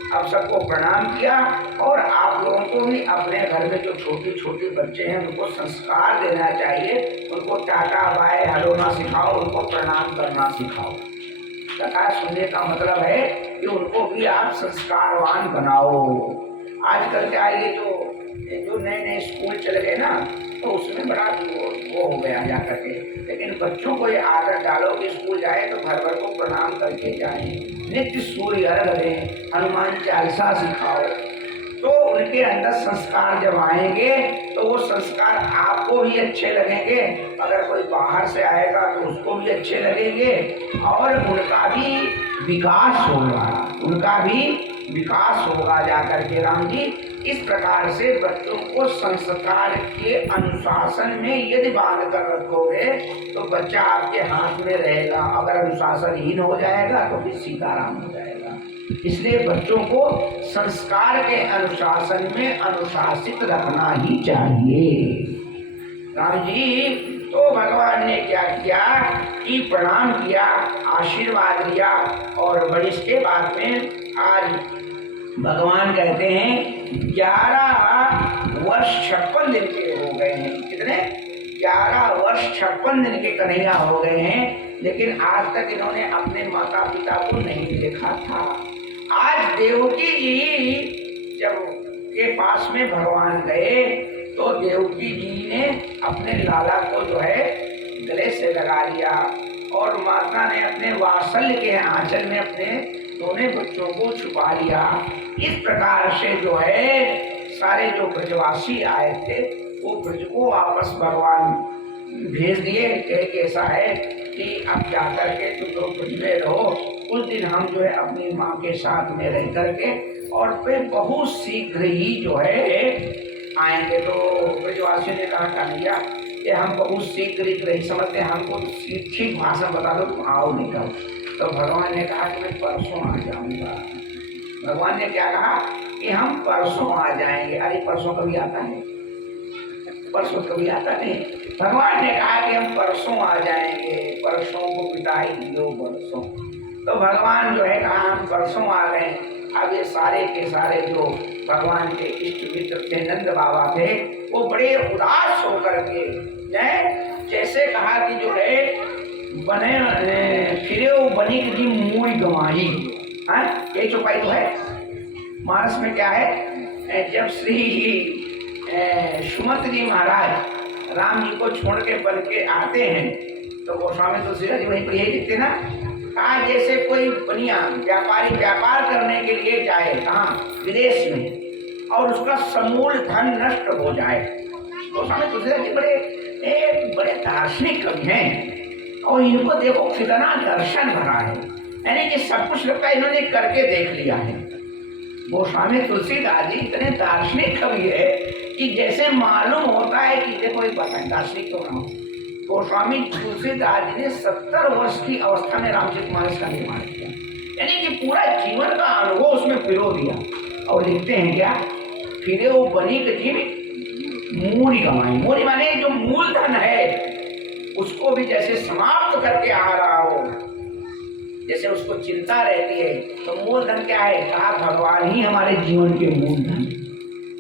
अब सबको प्रणाम किया और आप लोगों को भी अपने घर में जो छोटी छोटी बच्चे हैं उनको संस्कार देना चाहिए। उनको टाटा बाय हेलो ना सिखाओ, उनको प्रणाम करना सिखाओ। कथा सुनने का मतलब है कि उनको भी आप संस्कारवान बनाओ। आजकल क्या ये जो नए नए स्कूल चल गए ना, तो उसमें बड़ा वो हो गया जा करके। लेकिन बच्चों को ये आदत डालो कि स्कूल जाए तो घर भर को प्रणाम करके जाए, नित्य सूर्य अर्घ दें, हनुमान चालीसा सिखाओ। तो उनके अंदर संस्कार जब आएंगे तो वो संस्कार आपको भी अच्छे लगेंगे, अगर कोई बाहर से आएगा तो उसको भी अच्छे लगेंगे और उनका भी विकास होगा, उनका भी विकास होगा जाकर के। राम जी, इस प्रकार से बच्चों को संस्कार के अनुशासन में यदि बांध कर रखोगे तो बच्चा आपके हाथ में रहेगा। अगर अनुशासनहीन हो जाएगा तो फिर सीताराम हो जाएगा। इसलिए बच्चों को संस्कार के अनुशासन में अनुशासित रखना ही चाहिए। राम जी, तो भगवान ने क्या किया कि प्रणाम किया, आशीर्वाद लिया और बड़ी इसके बाद में आज भगवान कहते हैं 11 वर्ष 56 दिन के हो गए हैं। कितने? 11 वर्ष 56 दिन के कन्हैया हो गए हैं, लेकिन आज तक इन्होंने अपने माता पिता को नहीं देखा था। आज देवकी जी जब के पास में भगवान गए तो देवकी जी ने अपने लाला को जो है गले से लगा लिया और माता ने अपने वात्सल्य के आंचल में अपने दोनों बच्चों को छुपा लिया। इस प्रकार से जो है सारे जो ब्रजवासी आए थे वो ब्रज को वापस भगवान भेज दिए। कैसा है कि अब जाकर के तुम लोग ब्रज में रहो, कुछ दिन हम जो है अपनी माँ के साथ में रह करके और फिर बहुत शीघ्र ही जो है आएंगे। तो ब्रजवासी ने कहा कन्हैया कि हम बहुत शीघ्र नहीं समझते, हमको ठीक भाषा बता दो, तुम आओ नहीं आओ। तो भगवान ने कहा कि मैं परसों आ जाऊंगा। भगवान ने क्या कहा कि कि हम परसों आ जाएंगे। अरे परसों कभी आता है? परसों कभी आता नहीं। भगवान ने कहा कि हम परसों आ जाएंगे, परसों को बिताई दियो परसों। तो भगवान जो है कहा हम परसों आ गए। अब ये सारे के सारे जो भगवान के इष्ट मित्र थे, नंद बाबा थे, वो बड़े उदास होकर के जैसे कहा कि जो है बने फिरे बनिक जी मूड़ी गंवाई। हाँ, ये चौपाई तो है। मानस में क्या है, जब श्री सुमंत जी महाराज राम जी को छोड़ के बन के आते हैं तो गोस्वामी तुलसीदास जी वहीं पर यही लिखते ना, कहा जैसे कोई बनिया व्यापारी व्यापार करने के लिए जाए कहाँ, विदेश में, और उसका समूल धन नष्ट हो जाए। गोस्वामी तुलसीदास जी बड़े दार्शनिक कवि हैं और इनको देखो कितना दर्शन भरा है, यानी कि सब कुछ लगता है इन्होंने करके देख लिया है। गोस्वामी तुलसीदास जी इतने दार्शनिक कवि है कि जैसे मालूम होता है कि देखो एक बात है, दार्शनिक तो ना, गोस्वामी तुलसीदास जी ने 70 वर्ष की अवस्था में रामचरितमानस का निर्माण किया, यानी कि पूरा जीवन का अनुभव उसमें पिरो दिया। और लिखते हैं क्या, फिरे वो बनिक जी मूड़ी गंवाई। मूड़ी माने जो मूलधन है उसको भी जैसे समाप्त करके आ रहा हो, जैसे उसको चिंता रहती है। तो मूलधन क्या है, कहा भगवान ही हमारे जीवन के मूलधन,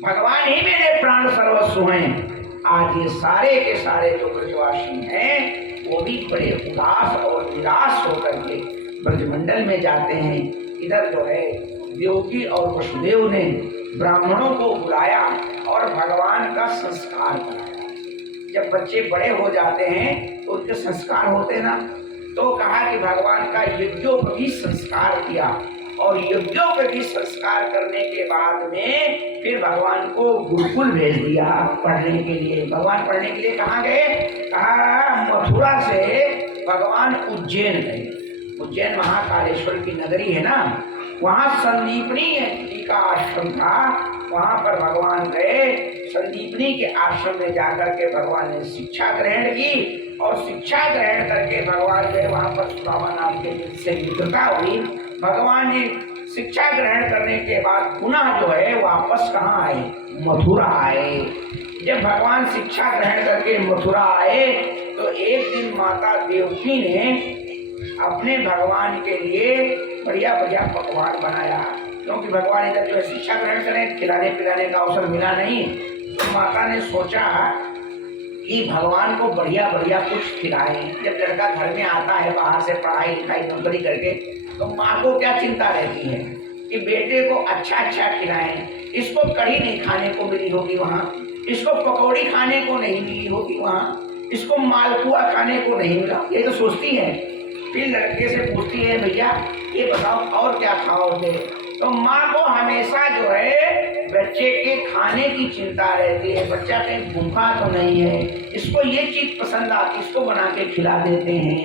भगवान ही मेरे प्राण सर्वस्व हैं। आज ये सारे के सारे जो ब्रजवासी हैं वो भी बड़े उदास और निराश होकर के ब्रजमंडल में जाते हैं। इधर जो है देवकी और वसुदेव ने ब्राह्मणों को बुलाया और भगवान का संस्कार कराया। जब बच्चे बड़े हो जाते हैं तो उनके संस्कार होते ना, तो कहा कि भगवान का यज्ञोपवीत संस्कार किया, और यज्ञोपवीत संस्कार करने के बाद में फिर भगवान को गुरुकुल भेज दिया पढ़ने के लिए। भगवान पढ़ने के लिए कहाँ गए, कहा मथुरा से भगवान उज्जैन गए। उज्जैन महाकालेश्वर की नगरी है ना, वहाँ संदीपनी जी का आश्रम था, वहाँ पर भगवान गए। संदीपनी के आश्रम में जाकर के भगवान ने शिक्षा ग्रहण की, और शिक्षा ग्रहण करके भगवान गए वहाँ पर सुदामा नाम के से मित्रता हुई। भगवान ने शिक्षा ग्रहण करने के बाद पुनः जो है वापस कहाँ आए, मथुरा आए। जब भगवान शिक्षा ग्रहण करके मथुरा आए तो एक दिन माता देवकी ने अपने भगवान के लिए बढ़िया बढ़िया पकवान बनाया, क्योंकि भगवान इधर जो है शिक्षा ग्रहण करें, खिलाने पिलाने का अवसर मिला नहीं। तो माता ने सोचा कि भगवान को बढ़िया बढ़िया कुछ खिलाएं। जब लड़का घर में आता है बाहर से पढ़ाई लिखाई नौकरी करके, तो माँ को क्या चिंता रहती है कि बेटे को अच्छा अच्छा खिलाएं। इसको कढ़ी नहीं खाने को मिली होगी वहाँ, इसको पकौड़ी खाने को नहीं मिली होगी वहाँ, इसको मालपुआ खाने को नहीं मिला, ये तो सोचती है। फिर लड़के से पूछती है भैया ये बताओ और क्या खाओगे। तो माँ को हमेशा जो है बच्चे के खाने की चिंता रहती है, बच्चा कहीं भूखा तो नहीं है, इसको ये चीज पसंद आती, इसको बना के खिला देते हैं।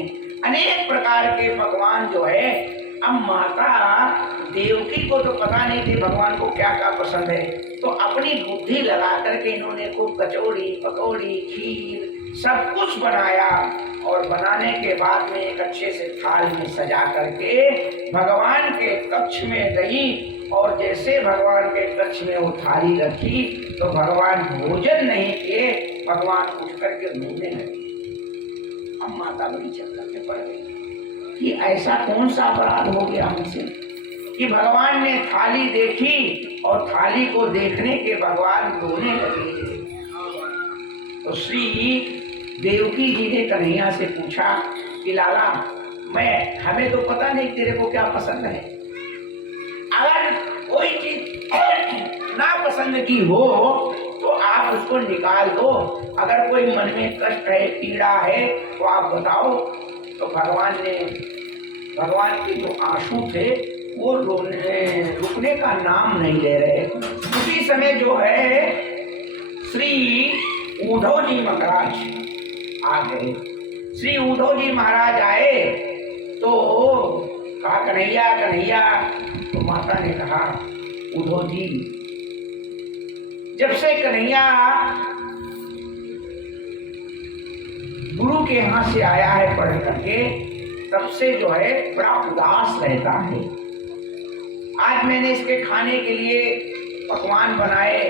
अनेक प्रकार के पकवान जो है। अब माता देवकी को तो पता नहीं थी भगवान को क्या क्या पसंद है, तो अपनी बुद्धि लगा करके इन्होंने खूब कचौड़ी पकौड़ी खीर सब कुछ बनाया, और बनाने के बाद में एक अच्छे से थाल में सजा करके भगवान के कक्ष में गई। और जैसे भगवान के कक्ष में वो थाली रखी तो भगवान भोजन नहीं किए, भगवान उठ करके रोने लगे। अब माता बड़ी चक्कर में पड़ गई कि ऐसा कौन सा अपराध हो गया हमसे कि भगवान ने थाली देखी और थाली को देखने के भगवान रोने लगे। तो श्री देवकी जी ने कन्हैया से पूछा कि लाला हमें तो पता नहीं तेरे को क्या पसंद है, अगर कोई चीज ना पसंद की हो तो आप उसको निकाल दो, अगर कोई मन में कष्ट है पीड़ा है तो आप बताओ। तो भगवान के जो आंसू थे वो रुकने का नाम नहीं ले रहे। उसी समय जो है श्री उद्धव जी महाराज आ गए। श्री उद्धव जी महाराज आए तो कहा कन्हैया कन्हैया। तो माता ने कहा उद्धव जी, जब से कन्हैया गुरु के यहाँ से आया है पढ़ करके, तब से जो है बड़ा उदास रहता है। आज मैंने इसके खाने के लिए पकवान बनाए,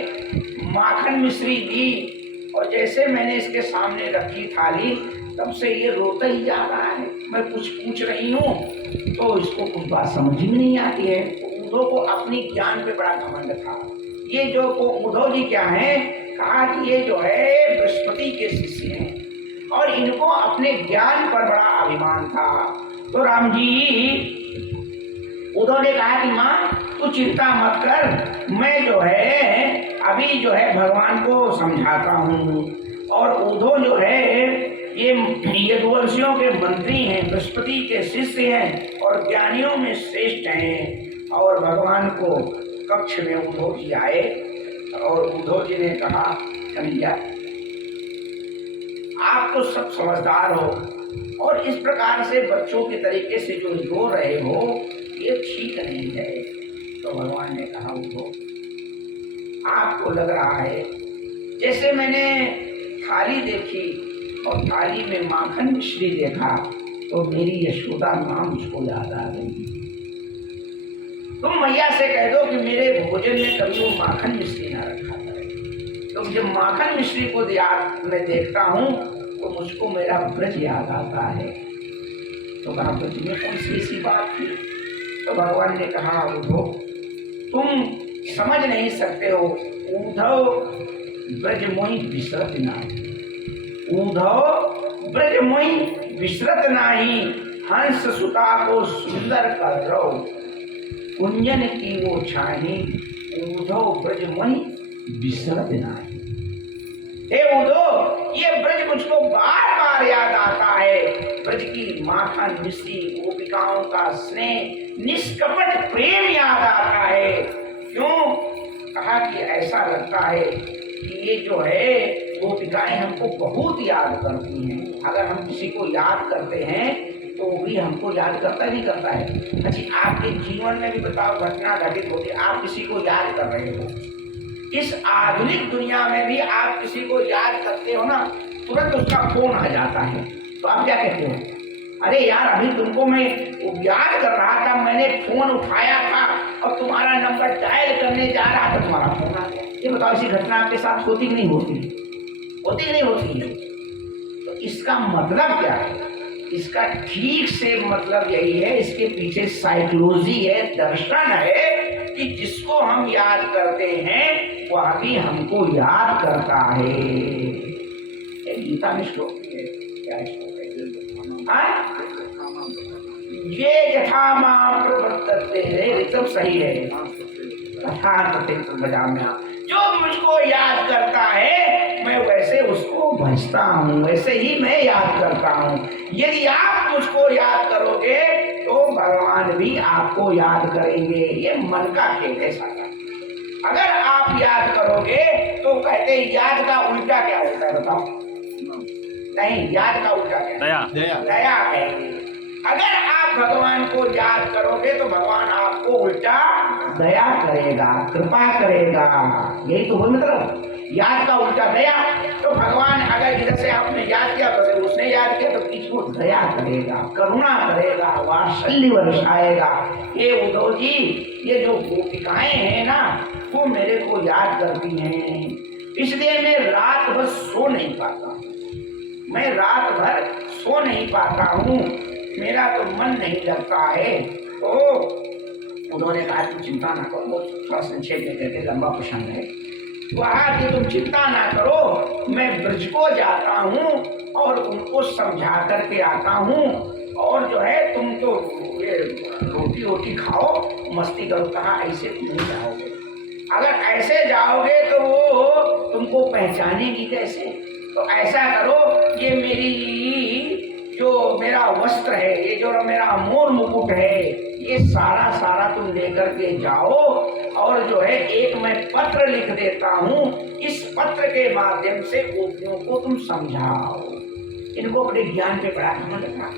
माखन मिश्री दी, और जैसे मैंने इसके सामने रखी थाली, तब से ये रोता ही जा रहा है। मैं कुछ पूछ रही हूँ तो इसको कुछ बात समझ ही नहीं आती है। उद्धव को अपनी ज्ञान पे बड़ा घमंड था। ये जो उद्धव जी क्या है, कहा कि ये जो है बृहस्पति के शिष्य हैं और इनको अपने ज्ञान पर बड़ा अभिमान था। तो राम जी, उद्धव ने कहा कि माँ तू चिंता मत कर, मैं जो है अभी जो है भगवान को समझाता हूँ। और उद्धव जो है ये यदुवंशियों के मंत्री हैं, बृहस्पति के शिष्य हैं और ज्ञानियों में श्रेष्ठ हैं। और भगवान को कक्ष में उद्धव जी आए और उद्धव जी ने कहा, कन्हैया आप तो सब समझदार हो और इस प्रकार से बच्चों के तरीके से जो रो रहे हो ये ठीक नहीं है। तो भगवान ने कहा, उद्धव आपको लग रहा है जैसे मैंने थाली देखी और थाली में माखन मिश्री देखा तो मेरी यशोदा मां मुझको याद आ गई। तुम मैया से कह दो कि मेरे भोजन में कभी वो माखन मिश्री ना रखा करे। तो जब माखन मिश्री को मैं देखता हूँ तो मुझको मेरा ब्रज याद आता है। तो कहा, ब्रज में कौन सी ऐसी बात थी? तो भगवान ने कहा, उद्धव तुम समझ नहीं सकते हो, उद्धव ब्रजमोहि विसरत नाही, उद्धव ब्रजमोहि विसरत नाही, हंस सुता को सुंदर कर रहो, कुंजन की वो छानी, उद्धव ब्रजमोहि विसरत नाही। हे उद्धव, ये ब्रज मुझको बार बार याद आता है। ब्रज की माखन मिश्री, गोपिकाओं का स्नेह, निष्कपट प्रेम याद आता है। क्यों? कहा कि ऐसा लगता है कि ये जो है गोपिकाएं हमको बहुत याद करती हैं। अगर हम किसी को याद करते हैं तो वो भी हमको याद करता नहीं करता है। अच्छा, आपके जीवन में भी बताओ, घटना घटित होती है, आप किसी को याद कर रहे हो, इस आधुनिक दुनिया में भी आप किसी को याद करते हो ना, तुरंत उसका फोन आ जाता है, तो आप क्या कहते हो? अरे यार, अभी तुमको मैं याद कर रहा था, मैंने फोन उठाया था और तुम्हारा नंबर डायल करने जा रहा था, तुम्हारा फोन आ गया। ये बताओ, ऐसी घटना आपके साथ होती कि नहीं होती? होती कि नहीं होती है? तो इसका मतलब क्या है? इसका ठीक से मतलब यही है, इसके पीछे साइकोलॉजी है, दर्शन है कि जिसको हम याद करते हैं वह भी हमको याद करता है। गीता में श्लोक है, क्या श्लोक है? ये यथा मां प्रवर्तते है, एकदम सही है। जो मुझको याद करता है मैं वैसे उसको भजता हूँ, वैसे ही मैं याद करता हूँ। यदि आप मुझको याद करोगे तो भगवान भी आपको याद करेंगे। ये मन का खेल है सारा। अगर आप याद करोगे तो कहते याद का उल्टा क्या होता है बताओ? नहीं, याद का उल्टा क्या? दया। दया है। अगर आप भगवान को याद करोगे तो भगवान आपको उल्टा दया करेगा, कृपा करेगा। यही तो बोल, मतलब याद का उल्टा दया। तो भगवान अगर इधर से आपने याद किया तो उसने याद किया तो इसको दया करेगा, करुणा करेगा, वात्सल्य बरसाएगा। ये उद्धव जी, ये जो गोपिकाएं हैं ना, वो मेरे को याद करती हैं, इसलिए मैं रात भर सो नहीं पाता। मैं रात भर सो नहीं पाता हूँ, मेरा तो मन नहीं लगता है। तो उन्होंने कहा तुम चिंता ना करो, थोड़ा संक्षेप में कहते, लंबा प्रसंग है। कहा कि तुम चिंता ना करो, मैं ब्रज को जाता हूँ और उनको समझा करके आता हूँ, और जो है तुम तो ये रोटी वोटी खाओ, मस्ती करो। कहा ऐसे तुम नहीं जाओगे, अगर ऐसे जाओगे तो वो तुमको पहचानेगी कैसे? तो ऐसा करो, ये मेरी जो मेरा वस्त्र है, ये जो मेरा मोर मुकुट है, ये सारा तुम लेकर के जाओ, और जो है एक मैं पत्र लिख देता हूँ, इस पत्र के माध्यम से गोपियों को तुम समझाओ। इनको अपने ज्ञान पे बड़ा घमंड था।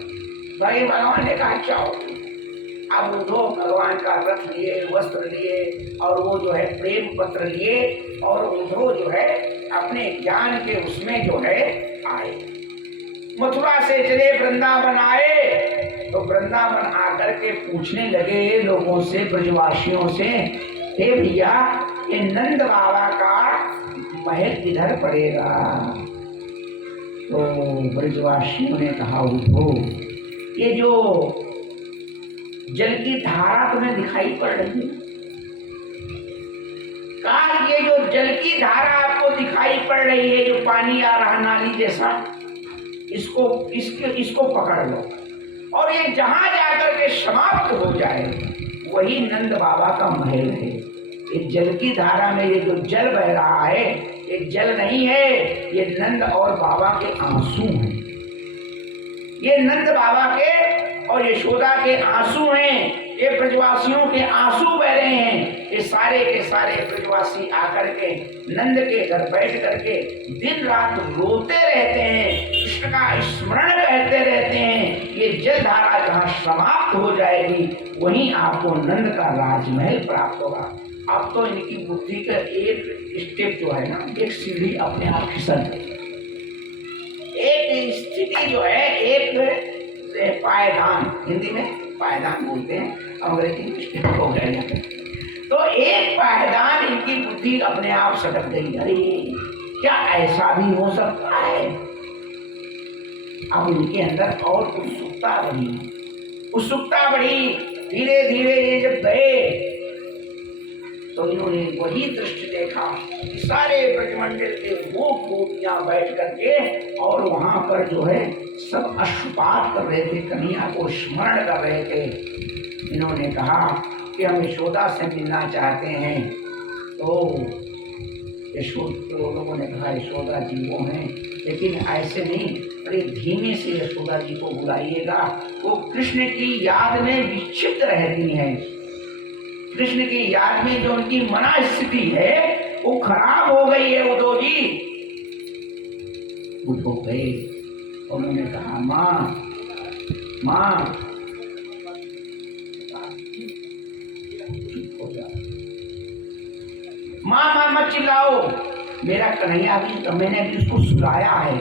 भाई भगवान ने कहा चाहो। अब उद्धव भगवान का रथ लिए, वस्त्र लिए, और वो जो है प्रेम पत्र लिए, और उद्धव जो है अपने ज्ञान के उसमें जो है आए। मथुरा से चले वृंदावन आए, तो वृंदावन आकर के पूछने लगे लोगों से, ब्रजवासियों से, हे भैया कि नंद बाबा का महल किधर पड़ेगा। तो ब्रजवासियों ने कहा उद्धव ये जो जल की धारा तुम्हें दिखाई पड़ रही है, कहा ये जो जल की धारा आपको दिखाई पड़ रही है, जो पानी आ रहा नाली जैसा, इसको पकड़ लो और ये जहां जाकर के समाप्त हो जाए वही नंद बाबा का महल है। ये जल की धारा में ये जो जल बह रहा है ये जल नहीं है, ये नंद और बाबा के आंसू हैं। ये नंद बाबा के और यशोदा के आंसू हैं। ये ब्रजवासियों के आंसू बह रहे हैं। ये सारे के सारे ब्रजवासी आकर के नंद के घर बैठ करके दिन रात रोते रहते हैं, कृष्ण का स्मरण करते रहते हैं। ये जल धारा जहाँ समाप्त हो जाएगी वहीं आपको नंद का राजमहल प्राप्त होगा। अब तो इनकी बुद्धि का एक स्टेप जो है ना, एक सीढ़ी अपने आप खिसक गई। एक स्थिति जो है, एक पायदान, हिंदी में पायदान बोलते हैं, अंग्रेजी में स्टेप हो जाएगा। तो एक पायदान इनकी बुद्धि अपने आप सटक गई। अरे क्या ऐसा भी हो सकता है। अब इनके अंदर और उत्सुकता बढ़ी। धीरे धीरे ये जब गए तो इन्होंने वही दृश्य देखा कि सारे ब्रजमंडल के गोपियां बैठ करके और वहां पर जो है सब अश्रुपात कर रहे थे, कन्हैया को स्मरण कर रहे थे। इन्होंने कहा कि हम यशोदा से मिलना चाहते हैं। तो लोगों ने कहा यशोदा जी वो हैं, लेकिन ऐसे नहीं, बड़े धीमे से यशोदा जी को बुलाइएगा, वो कृष्ण की याद में विक्षिप्त रहती हैं। कृष्ण की याद में जो उनकी मना स्थिति है वो खराब हो गई है। उद्धव जी उद्धव गए, उन्होंने कहा माँ माँ मत चिल्लाओ, मेरा कन्हैया भी, तो मैंने भी उसको सुलाया है।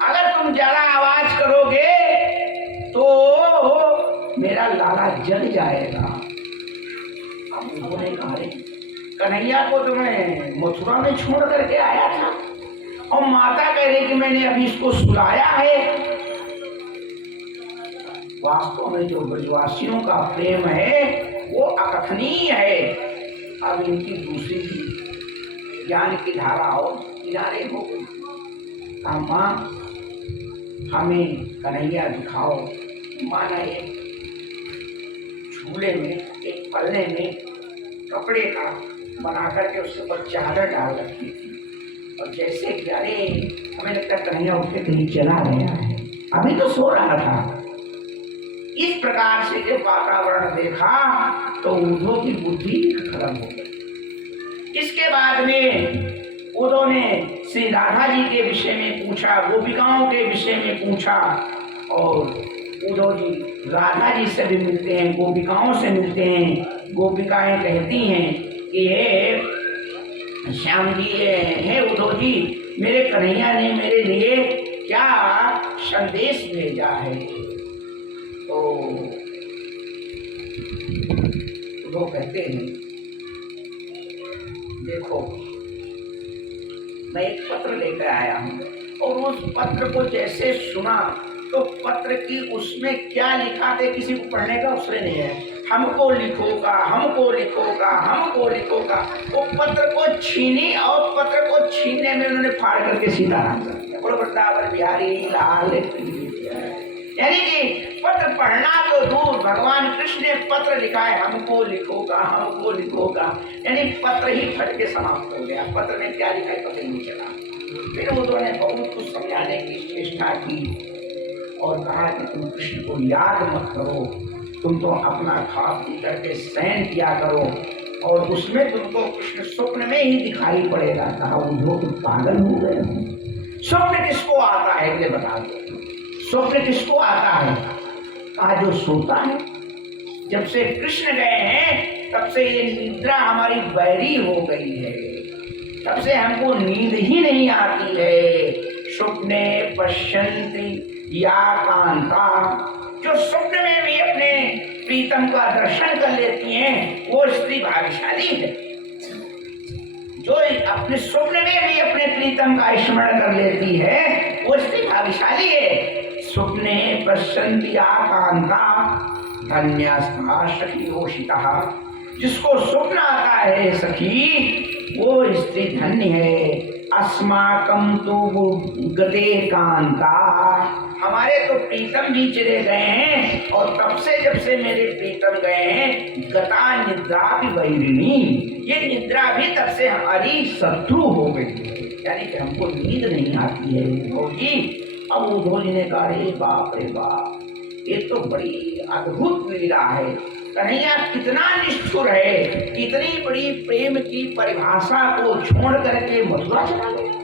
अगर तुम ज्यादा आवाज करोगे तो मेरा लाला जल जाएगा। अब उन्होंने कहा कन्हैया को तो मैं मथुरा में छोड़ करके आया था और माता कह रही कि मैंने अभी इसको सुलाया है। वास्तव में जो ब्रजवासियों का प्रेम है वो अकथनीय है। अब इनकी दूसरी ज्ञान की धारा और किनारे हो गई। माँ हमें कन्हैया दिखाओ। माना एक झूले में, एक पल्ले में कपड़े का बना करके उसके ऊपर चादर डाल रखी थी और जैसे कि अरे हमें लगता कन्हैया उठ के कहीं चला गया है, अभी तो सो रहा था। इस प्रकार से जब वातावरण देखा तो उद्धव की बुद्धि खत्म हो गई। इसके बाद में उद्धव ने श्री राधा जी के विषय में पूछा, गोपिकाओं के विषय में पूछा और उद्धव जी राधा जी से भी मिलते हैं, गोपिकाओं से मिलते हैं। गोपिकाएं कहती हैं कि हे श्याम जी, हे उद्धव जी, मेरे कन्हैया ने मेरे लिए क्या संदेश भेजा है। तो उद्धव कहते हैं देखो मैं एक पत्र लेकर आया हूँ और उस पत्र को जैसे सुना तो पत्र की उसमें क्या लिखा था किसी को पढ़ने का अवसर नहीं है। हमको लिखोगा, हमको लिखोगा, हमको लिखोगा। वो पत्र को छीनी और पत्र को छीनने में उन्होंने फाड़ करके सीताराम कर दिया। बोलो वृंदावन बिहारी लाल। यानी कि पत्र पढ़ना तो दूर, भगवान कृष्ण ने पत्र लिखा है, हमको लिखोगा, हमको लिखोगा, यानी पत्र ही फट के समाप्त हो गया। पत्र में क्या लिखा है पता नहीं चला। फिर उन्होंने बहुत कुछ समझाने की चेष्टा की और कहा कि तुम कृष्ण को याद मत करो, तुम तो अपना खा पी करके शयन किया करो और उसमें तुमको कृष्ण स्वप्न में ही दिखाई पड़ेगा। कहा उद्धव तुम पागल हो गए, स्वप्न किसको आता है ये बता दो, स्वप्न किसको आता है। कहा जो सोता है। जब से कृष्ण गए हैं तब से ये निद्रा हमारी बैरी हो गई है, तब से हमको नींद ही नहीं आती है। स्वप्ने पश्यन्ति या कांता, जो स्वप्न में भी अपने प्रीतम का दर्शन कर लेती हैं वो स्त्री भाग्यशाली है। जो अपने स्वप्न में भी अपने प्रीतम का स्मरण कर लेती है वो स्त्री भाग्यशाली है। स्वप्ने पश्यन्ति आकांता धन्यस्ता सखीयोषिता। जिसको स्वप्न आता है सखी वो स्त्री धन्य है। अस्माकं तु गते कांता। हमारे तो प्रीतम भी चले गए हैं और तब से जब से मेरे प्रीतम गए हैं गता निद्रा भी वैरिणी। ये निद्रा भी तब से हमारी शत्रु हो गई है, यानी कि हमको नींद नहीं आती है उद्धव जी। अब उद्धव जी ने कहा रे बाप रे बाप, ये तो बड़ी अद्भुत लीला है। कन्हैया कितना निष्ठुर है, कितनी बड़ी प्रेम की परिभाषा को छोड़ करके मथुरा चला गया।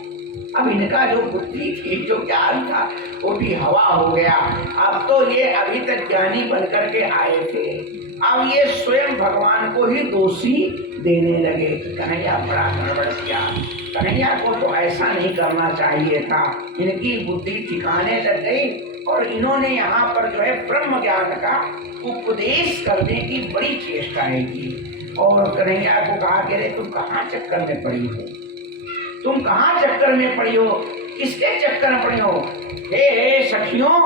अब इनका जो बुद्धि थी, जो ज्ञान था, वो भी हवा हो गया। अब तो ये अभी तक ज्ञानी बनकर के आए थे, अब ये स्वयं भगवान को ही दोषी देने लगे। कन्हैया बड़ा गड़बड़ किया, कन्हैया को तो ऐसा नहीं करना चाहिए था। इनकी बुद्धि ठिकाने लग गई और इन्होंने यहाँ पर जो है ब्रह्म ज्ञान का उपदेश करने की बड़ी चेष्टाएं की। और कन्हैया को कहा कि रे तुम कहाँ चक्कर में पड़ी हो, तुम कहाँ चक्कर में पड़ी हो, किसके चक्कर में पड़ी हो। हे सखियों,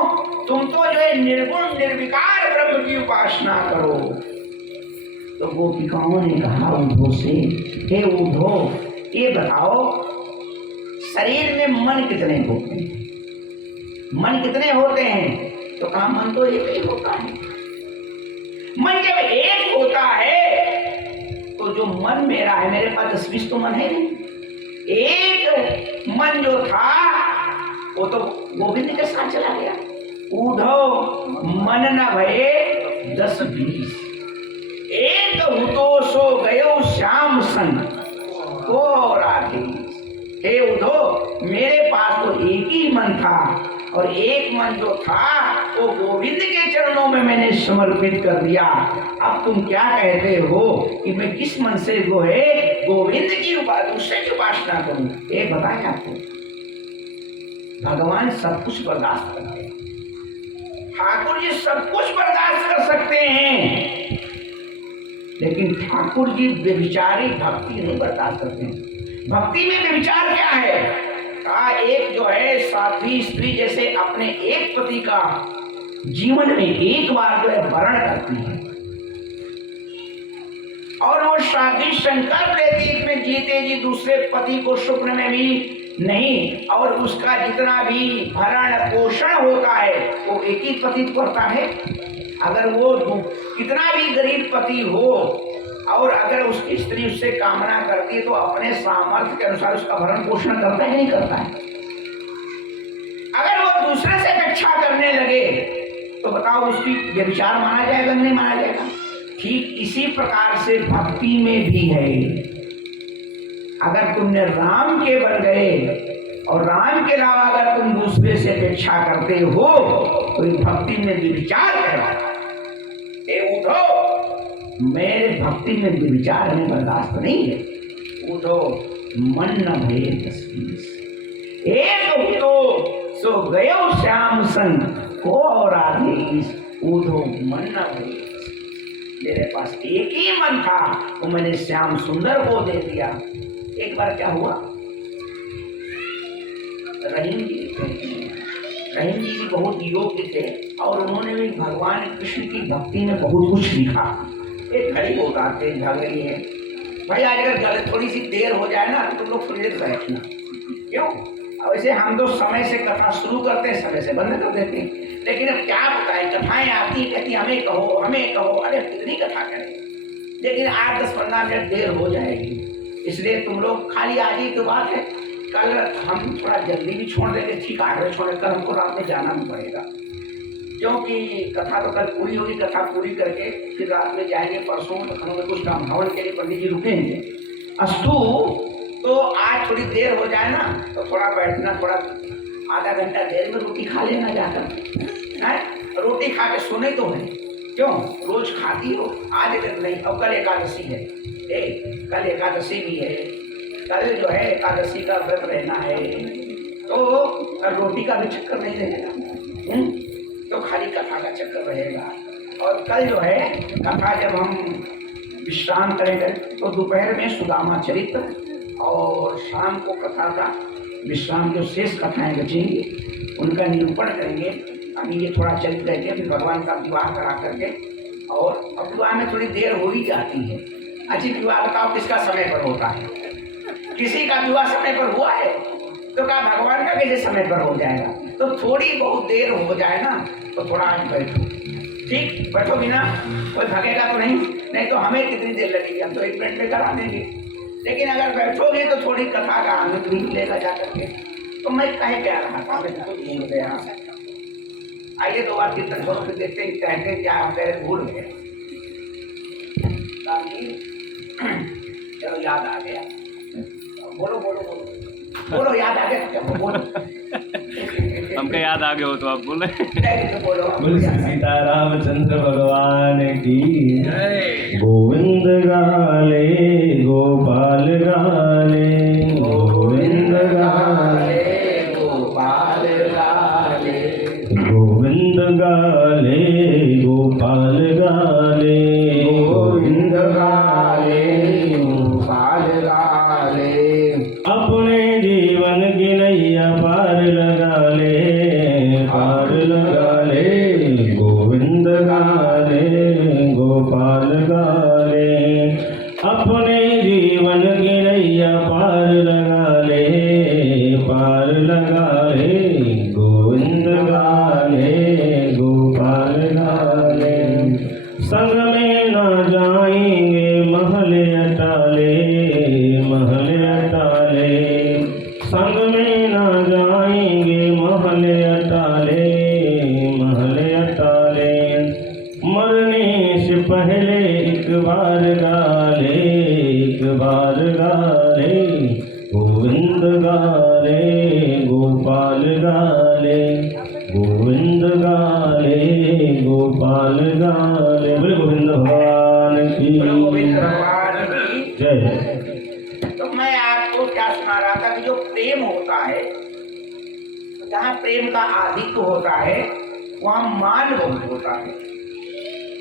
तुम तो जो है निर्गुण निर्विकार ब्रह्म की उपासना करो। तो गोपिकाओं ने कहा उद्धव से, हे उद्धव ये बताओ शरीर में मन कितने होते हैं, मन कितने होते हैं। तो कहा मन तो एक ही होता है। मन जब एक होता है तो जो मन मेरा है, मेरे पास 10-20 तो मन है नहीं। एक मन जो था वो तो गोविंद के साथ चला गया। उद्धव मन न भये 10-20, एक हुतो सो गयो श्याम संग को राधे। हे उद्धव, मेरे पास तो एक ही मन था और एक मन जो था वो गोविंद के चरणों में मैंने समर्पित कर दिया। अब तुम क्या कहते हो कि मैं किस मन से जो है गोविंद की दूसरे की उपासना करूं। एक बताएं आपको, भगवान सब कुछ बर्दाश्त करते हैं, ठाकुर जी सब कुछ बर्दाश्त कर सकते हैं, लेकिन ठाकुर जी व्यभिचारी भक्ति नहीं बर्दाश्त करते हैं। भक्ति में व्यभिचार क्या है, कहा एक जो है साध्वी स्त्री जैसे अपने एक पति का जीवन में एक बार जो है वरण करती है और वो शादी संकल्प लेती है कि जीते जी दूसरे पति को स्वप्न में भी नहीं, और उसका जितना भी भरण पोषण होता है वो एक ही पति करता है। अगर वो कितना भी गरीब पति हो और अगर उसकी स्त्री उससे कामना करती है तो अपने सामर्थ्य के अनुसार उसका भरण पोषण करता है नहीं करता है। अगर वो दूसरे से अपेक्षा करने लगे तो बताओ उसकी व्यभिचार माना जाएगा नहीं माना जाएगा। ठीक इसी प्रकार से भक्ति में भी है। अगर तुमने राम के बन गए और राम के अलावा अगर तुम दूसरे से अपेक्षा करते हो तो इस भक्ति में व्यभिचार कहलाता है। उद्धव, मेरे भक्ति में व्यभिचार में बर्दाश्त नहीं है। उद्धव मन न भये 10-20, एक तो सो गयो श्याम संग को राधेश। उद्धव मन न भये, मेरे पास एक ही मन था वो मैंने श्याम सुंदर को दे दिया। एक बार क्या हुआ, रहीम जी भी बहुत योग्य थे और उन्होंने भी भगवान कृष्ण की भक्ति में बहुत कुछ लिखा। एक घड़ी बहुत आते झगड़ी है भाई, आज अगर गलत थोड़ी सी देर हो जाए ना तो लोग थोड़ी देर बैठना, क्यों। वैसे हम तो समय से कथा शुरू करते हैं, समय से बंद कर देते हैं, लेकिन अब क्या बताएं, कथाएं आती कहती हमें कहो हमें कहो, अरे कितनी कथा करें, लेकिन 8-10-15 मिनट देर हो जाएगी। इसलिए तुम लोग खाली आज ही की बात है, कल हम थोड़ा जल्दी भी छोड़ देंगे, ठीक 8 बजे छोड़े, कल हमको रात में जाना भी पड़ेगा क्योंकि कथा तो कल पूरी होगी। कथा पूरी करके फिर रात में जाएंगे, परसों तो हमें कुछ काम हवन के लिए पंडित जी रुकेंगे। अस्तु, तो आज थोड़ी देर हो जाए ना तो थोड़ा बैठना, थोड़ा आधा घंटा देर में रोटी खा लेना जाकर है, रोटी खा के सोने तो है, क्यों रोज खाती हो, आज अगर नहीं। अब कल एकादशी है, कल एकादशी भी है, कल जो है एकादशी का व्रत रहना है, तो रोटी का भी चक्कर नहीं रहेगा, तो खाली कथा का चक्कर रहेगा। और कल जो है कथा जब हम विश्राम करेंगे तो दोपहर में सुदामा चरित्र और शाम को कथा का विश्राम, जो शेष कथाएं बचेंगी उनका निरूपण करेंगे। अभी ये थोड़ा चल करके फिर भगवान का विवाह करा करके, और अब विवाह में थोड़ी देर हो ही जाती है। अच्छी विवाह बताओ किसका समय पर होता है? किसी का विवाह समय पर हुआ है तो कहा भगवान का कैसे समय पर हो जाएगा? तो थोड़ी बहुत देर हो जाए ना तो थोड़ा आज बैठो, ठीक बैठोगी ना, कोई भगेगा तो नहीं, नहीं तो हमें कितनी देर लगेगी, हम तो 1 मिनट में करा देंगे। लेकिन अगर बैठोगे तो थोड़ी कथा का आनंद भी मिलेगा जा करके। तो मैं कहे क्या रहा था, मैं खुद भूल गया। आइए 2 बार कीर्तन करो, फिर देखते हैं कहते क्या हम कह रहे, भूल गए। चलो याद आ गया, बोलो बोलो बोलो बोलो, याद आ गया क्या? बोलो हमको याद आ गया हो तो आप बोले। बोलो बोल सीता रामचंद्र भगवान की गोविंद गाले गोपाल गाले, गोविंद गाले गोपाल गाले, गोविंद गाले गोपाल गाले, गोविंद गाले गोपाल गाले। अपने जीवन की नैया पार लगा ले, पार लगा ले, गोविंद गाले गोपाल गाले। अपने जीवन की नैया पार लगा ले, पार लगा ले, गोविंद गाले गोपाल गाले। संग में ना जाएंगे महल अटाले, महल अटाले, संग में ना जाएंगे महल अटाले, महल अटाले। मरने से पहले एक बार गाले, एक बार गाले, गोविंद गाले गोपाल गाले, गोविंद गाले गोपाल गाले। बोले गोविंद भगवान की गोविंद भगवान की जय। तो मैं आपको क्या सुना रहा था कि जो प्रेम होता है, जहाँ प्रेम का आधिक्य होता है वहाँ मान बहुत होता है।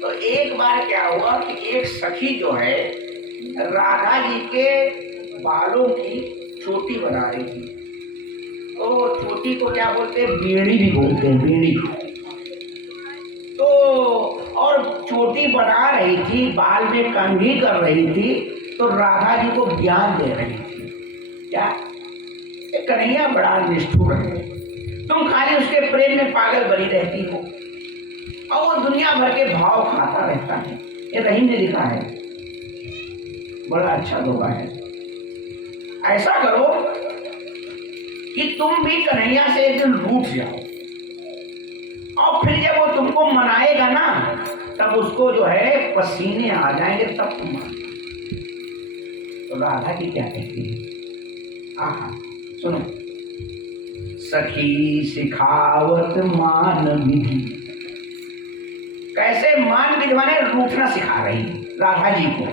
तो एक बार क्या हुआ कि एक सखी जो है राधा जी के बालों की चोटी बना रही थी। तो चोटी को क्या बोलते हैं? बीड़ी भी बोलते हैं, बीड़ी। तो और चोटी बना रही थी, बाल में कंघी कर रही थी, तो राधा जी को ज्ञान दे रही थी। क्या? कन्हैया बड़ा निष्ठुर है, तुम खाली उसके प्रेम में पागल बनी रहती हो, और वो दुनिया भर के भाव खाता रहता है। ये रहीम ने लिखा है, बड़ा अच्छा दोहा है। ऐसा करो कि तुम भी कन्हैया से एक दिन रूठ जाओ, और फिर जब वो तुमको मनाएगा ना, तब उसको जो है पसीने आ जाएंगे, तब तुम मान। तो राधा जी क्या कहती है? आहा सुनो। सखी सिखावत मान विधि, कैसे मान विधि माने रूठना सिखा रही राधा जी को,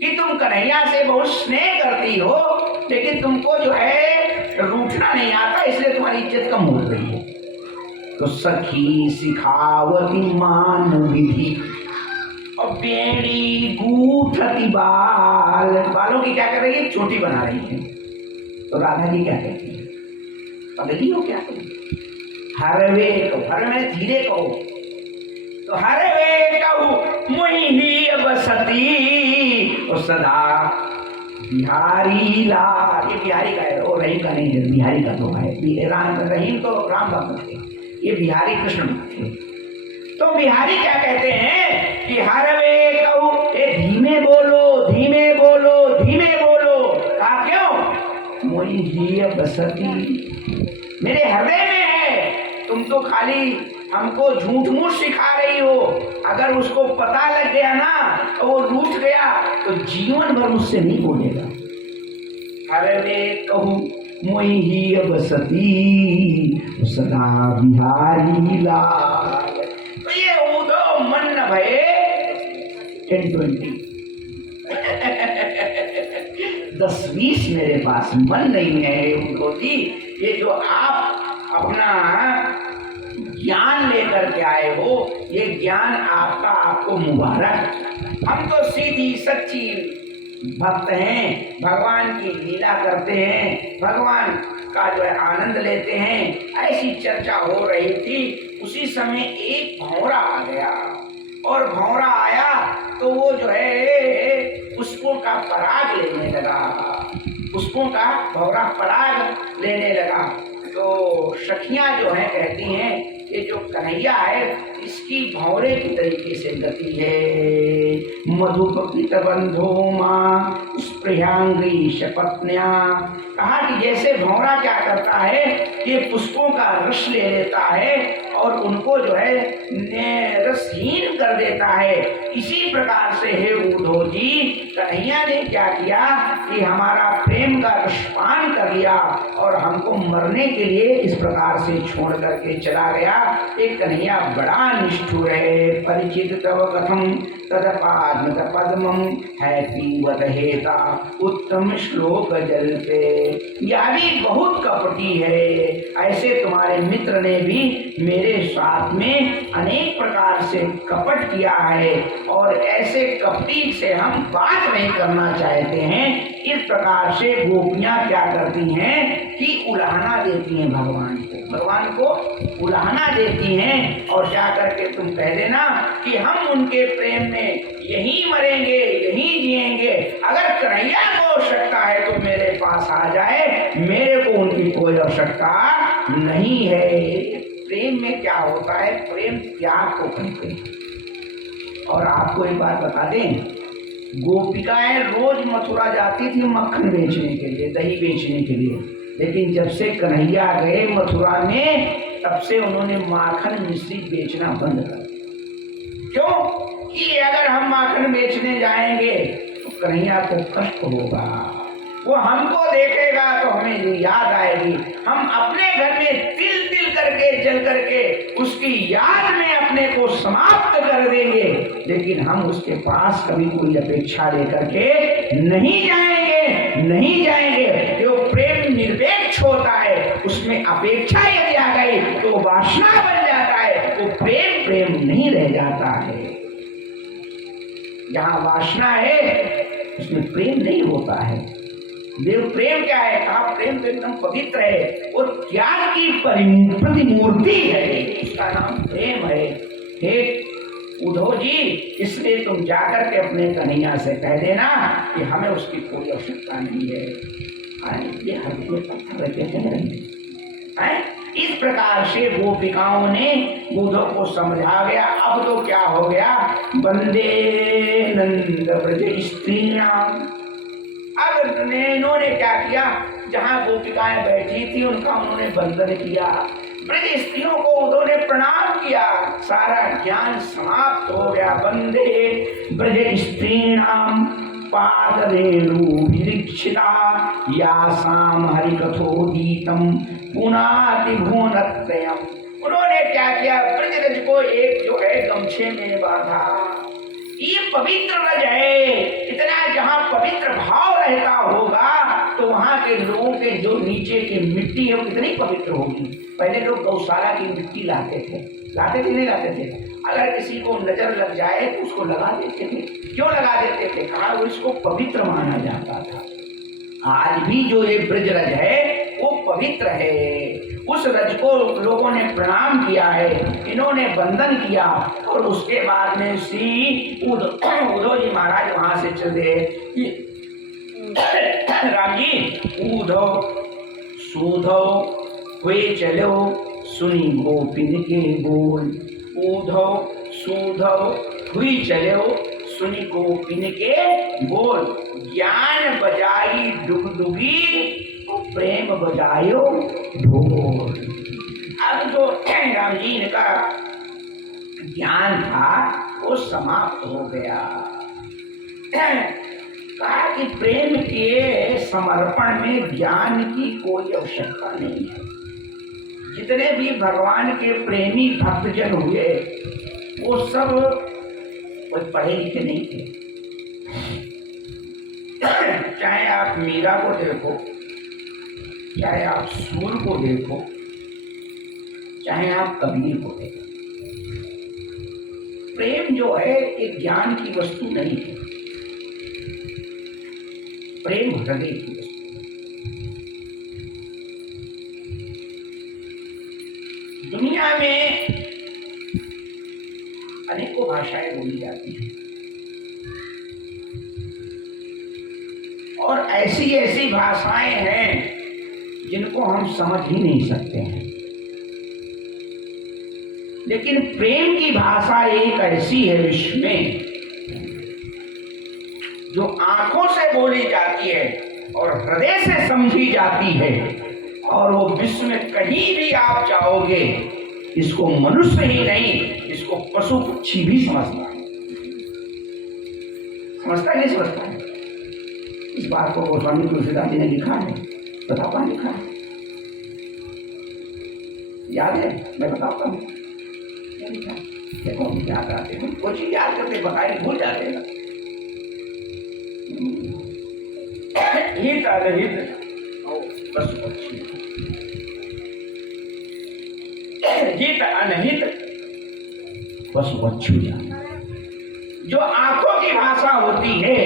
कि तुम कन्हैया से बहुत स्नेह करती हो, लेकिन तुमको जो है रूठना नहीं आता, इसलिए तुम्हारी इज्जत कम हो रही है। तो सखी सिखावती मान विधि, और बेड़ी गूथती बाल, बालों की क्या कर रही है? चोटी बना रही है। तो राधा जी क्या कहती है? पगली हो क्या तुम? हरवे कहो, हर मैंने धीरे कहो, तो हरवे कहो मुहि ही बसती, और सदा बिहारी लाल। ये बिहारी का है, और रहीम का नहीं है, बिहारी का तो है। राम रहीम तो राम भक्त थे, ये बिहारी कृष्ण भक्त थे। तो बिहारी क्या कहते हैं कि हरवे कहू, ए धीमे बोलो धीमे बोलो धीमे बोलो। कहा क्यों? मोई जी बसती मेरे हृदय में है, तुम तो खाली हमको झूठ मूठ सिखा रही हो। अगर उसको पता लग गया ना, तो वो रूठ गया, तो जीवन भर मुझसे नहीं बोलेगा। हरवे कहू मोई ही बसती, सदा बिहारी लाल। तो ये उदो मन न भये 10-20 10-20 मेरे पास मन नहीं है उनको जी। ये जो आप अपना ज्ञान लेकर के आए हो, ये ज्ञान आपका, आपको मुबारक। हम तो सीधी सच्ची भक्त हैं, भगवान की लीला करते हैं, भगवान का जो है आनंद लेते हैं। ऐसी चर्चा हो रही थी। उसी समय एक भंवरा आ गया, और भंवरा आया तो वो जो है पुष्पों का पराग लेने लगा, पुष्पों का भंवरा पराग लेने लगा। तो सखियां जो है कहती हैं ये जो कन्हैया है इसकी भंवरे की तरीके से गति है। मधुपकृत बंधो मां स्पृहांगी शपत्न्या, कहा कि जैसे भंवरा क्या करता है कि पुष्पों का रस ले लेता है और उनको जो है रसहीन कर देता है, इसी प्रकार से हे उद्धव जी कन्हैया ने क्या किया कि हमारा प्रेम का रसपान कर लिया और हमको मरने के लिए इस प्रकार से छोड़ करके चला गया। एक कन्हैया बड़ा निष्ठुर है। परिचित तव कथम तदपाद्म पद्मम है पीवत हेता उत्तम श्लोक जल पे, यह भी बहुत कपटी है। ऐसे तुम्हारे मित्र ने भी मेरे साथ में अनेक प्रकार से कपट किया है और ऐसे कपटी से हम बात नहीं करना चाहते हैं। इस प्रकार से गोपियां क्या करती हैं कि उलाहना देती हैं भगवान को उलाहना देती हैं और जाकर के तुम कह देना कि हम उनके प्रेम में यहीं मरेंगे यहीं जिएंगे, अगर कन्हैया को आवश्यकता है तो मेरे पास आ जाए, मेरे को उनकी कोई आवश्यकता नहीं है। प्रेम में क्या होता है, प्रेम त्याग को कहते हैं। और आपको एक बात बता दें, गोपिकाएं रोज मथुरा जाती थी मक्खन बेचने के लिए, दही बेचने के लिए, लेकिन जब से कन्हैया गए मथुरा में तब से उन्होंने माखन मिश्री बेचना बंद कर दिया। क्यों कि अगर हम माखन बेचने जाएंगे तो कन्हैया को कष्ट होगा, वो हमको देखेगा तो हमें याद आएगी, हम अपने घर में तिल तिल करके जल करके उसकी याद में अपने को समाप्त कर देंगे, लेकिन हम उसके पास कभी कोई अपेक्षा लेकर के नहीं जाएंगे। जो प्रेम निरपेक्ष होता है उसमें अपेक्षा यदि आ गई तो वासना बन जाता है, वो प्रेम नहीं रह जाता है। जहाँ वासना है उसमें प्रेम नहीं होता है। देव प्रेम क्या है, कहा प्रेम तो एकदम पवित्र है, वो त्याग की प्रतिमूर्ति है, उसका नाम प्रेम है। हे उद्धव जी, इसलिए तुम जाकर के अपने कन्हैया से कह देना कि हमें उसकी कोई आवश्यकता नहीं है। ये हल्के पत्थर रखे कह रहे हैं। इस प्रकार से गोपिकाओं ने उद्धव को समझा गया। अब तो क्या हो गया, वंदे नंद ब्रज स्त्रीणाम। अब इन्होंने क्या किया, जहाँ गोपिकाएं बैठी थी उनका उन्होंने वंदन किया, ब्रज स्त्रियों को उन्होंने प्रणाम किया, सारा ज्ञान समाप्त हो गया। वंदे ब्रज स्त्रीणाम पादरेणुभिरीक्षिता यासाम हरिकथोदीतम पुनाति भुवनत्रयम्। उन्होंने क्या किया, ब्रजरज को एक जो है गमछे में बांधा। ये पवित्र रज है, इतना जहाँ पवित्र भाव रहता होगा तो वहाँ के लोगों के जो नीचे की मिट्टी है वो कितनी पवित्र होगी। पहले लोग गौशाला की मिट्टी लाते थे नहीं लाते थे, अगर किसी को नजर लग जाए तो उसको लगा देते थे। क्यों लगा देते थे, कहा वो इसको पवित्र माना जाता था। आज भी जो ये ब्रजरज है वो पवित्र है, उस रज को लोगों ने प्रणाम किया है, इन्होंने वंदन किया। और उसके बाद में श्री उद्धव जी महाराज वहां से चले राम जी उद्धव सुधव हुए चलो सुनी गोपिन के बोल। उद्धव सुधव हुई चलो सुनी गोपिन के बोल। ज्ञान बजाई डुगडुगी प्रेम बजायो ढोल। अब जो राम जी का ज्ञान था वो समाप्त हो गया। कहा कि प्रेम के समर्पण में ज्ञान की कोई आवश्यकता नहीं है। जितने भी भगवान के प्रेमी भक्तजन हुए वो सब कोई पढ़े लिखे नहीं थे। चाहे आप मीरा को देखो, चाहे आप सूर को देखो, चाहे आप कबीर को देखो, प्रेम जो है एक ज्ञान की वस्तु नहीं है। प्रेम हृदय की वस्तु। दुनिया में अनेकों भाषाएं बोली जाती हैं और ऐसी ऐसी भाषाएं हैं जिनको हम समझ ही नहीं सकते हैं, लेकिन प्रेम की भाषा एक ऐसी है विश्व में जो आंखों से बोली जाती है और हृदय से समझी जाती है, और वो विश्व में कहीं भी आप जाओगे इसको मनुष्य ही नहीं, इसको पशु पक्षी भी समझता है। समझता है नहीं समझता है? इस बात को गोस्वामी तुलसीदास जी ने लिखा है, बताता लिखा है, याद है? मैं बताता हूँ। देखो याद आते हैं, कुछ याद करके बताए भूल जाते हैं। हित अनहित पशु पक्षी, हित अनहित पशु पक्षी, जो आंखों की भाषा होती है।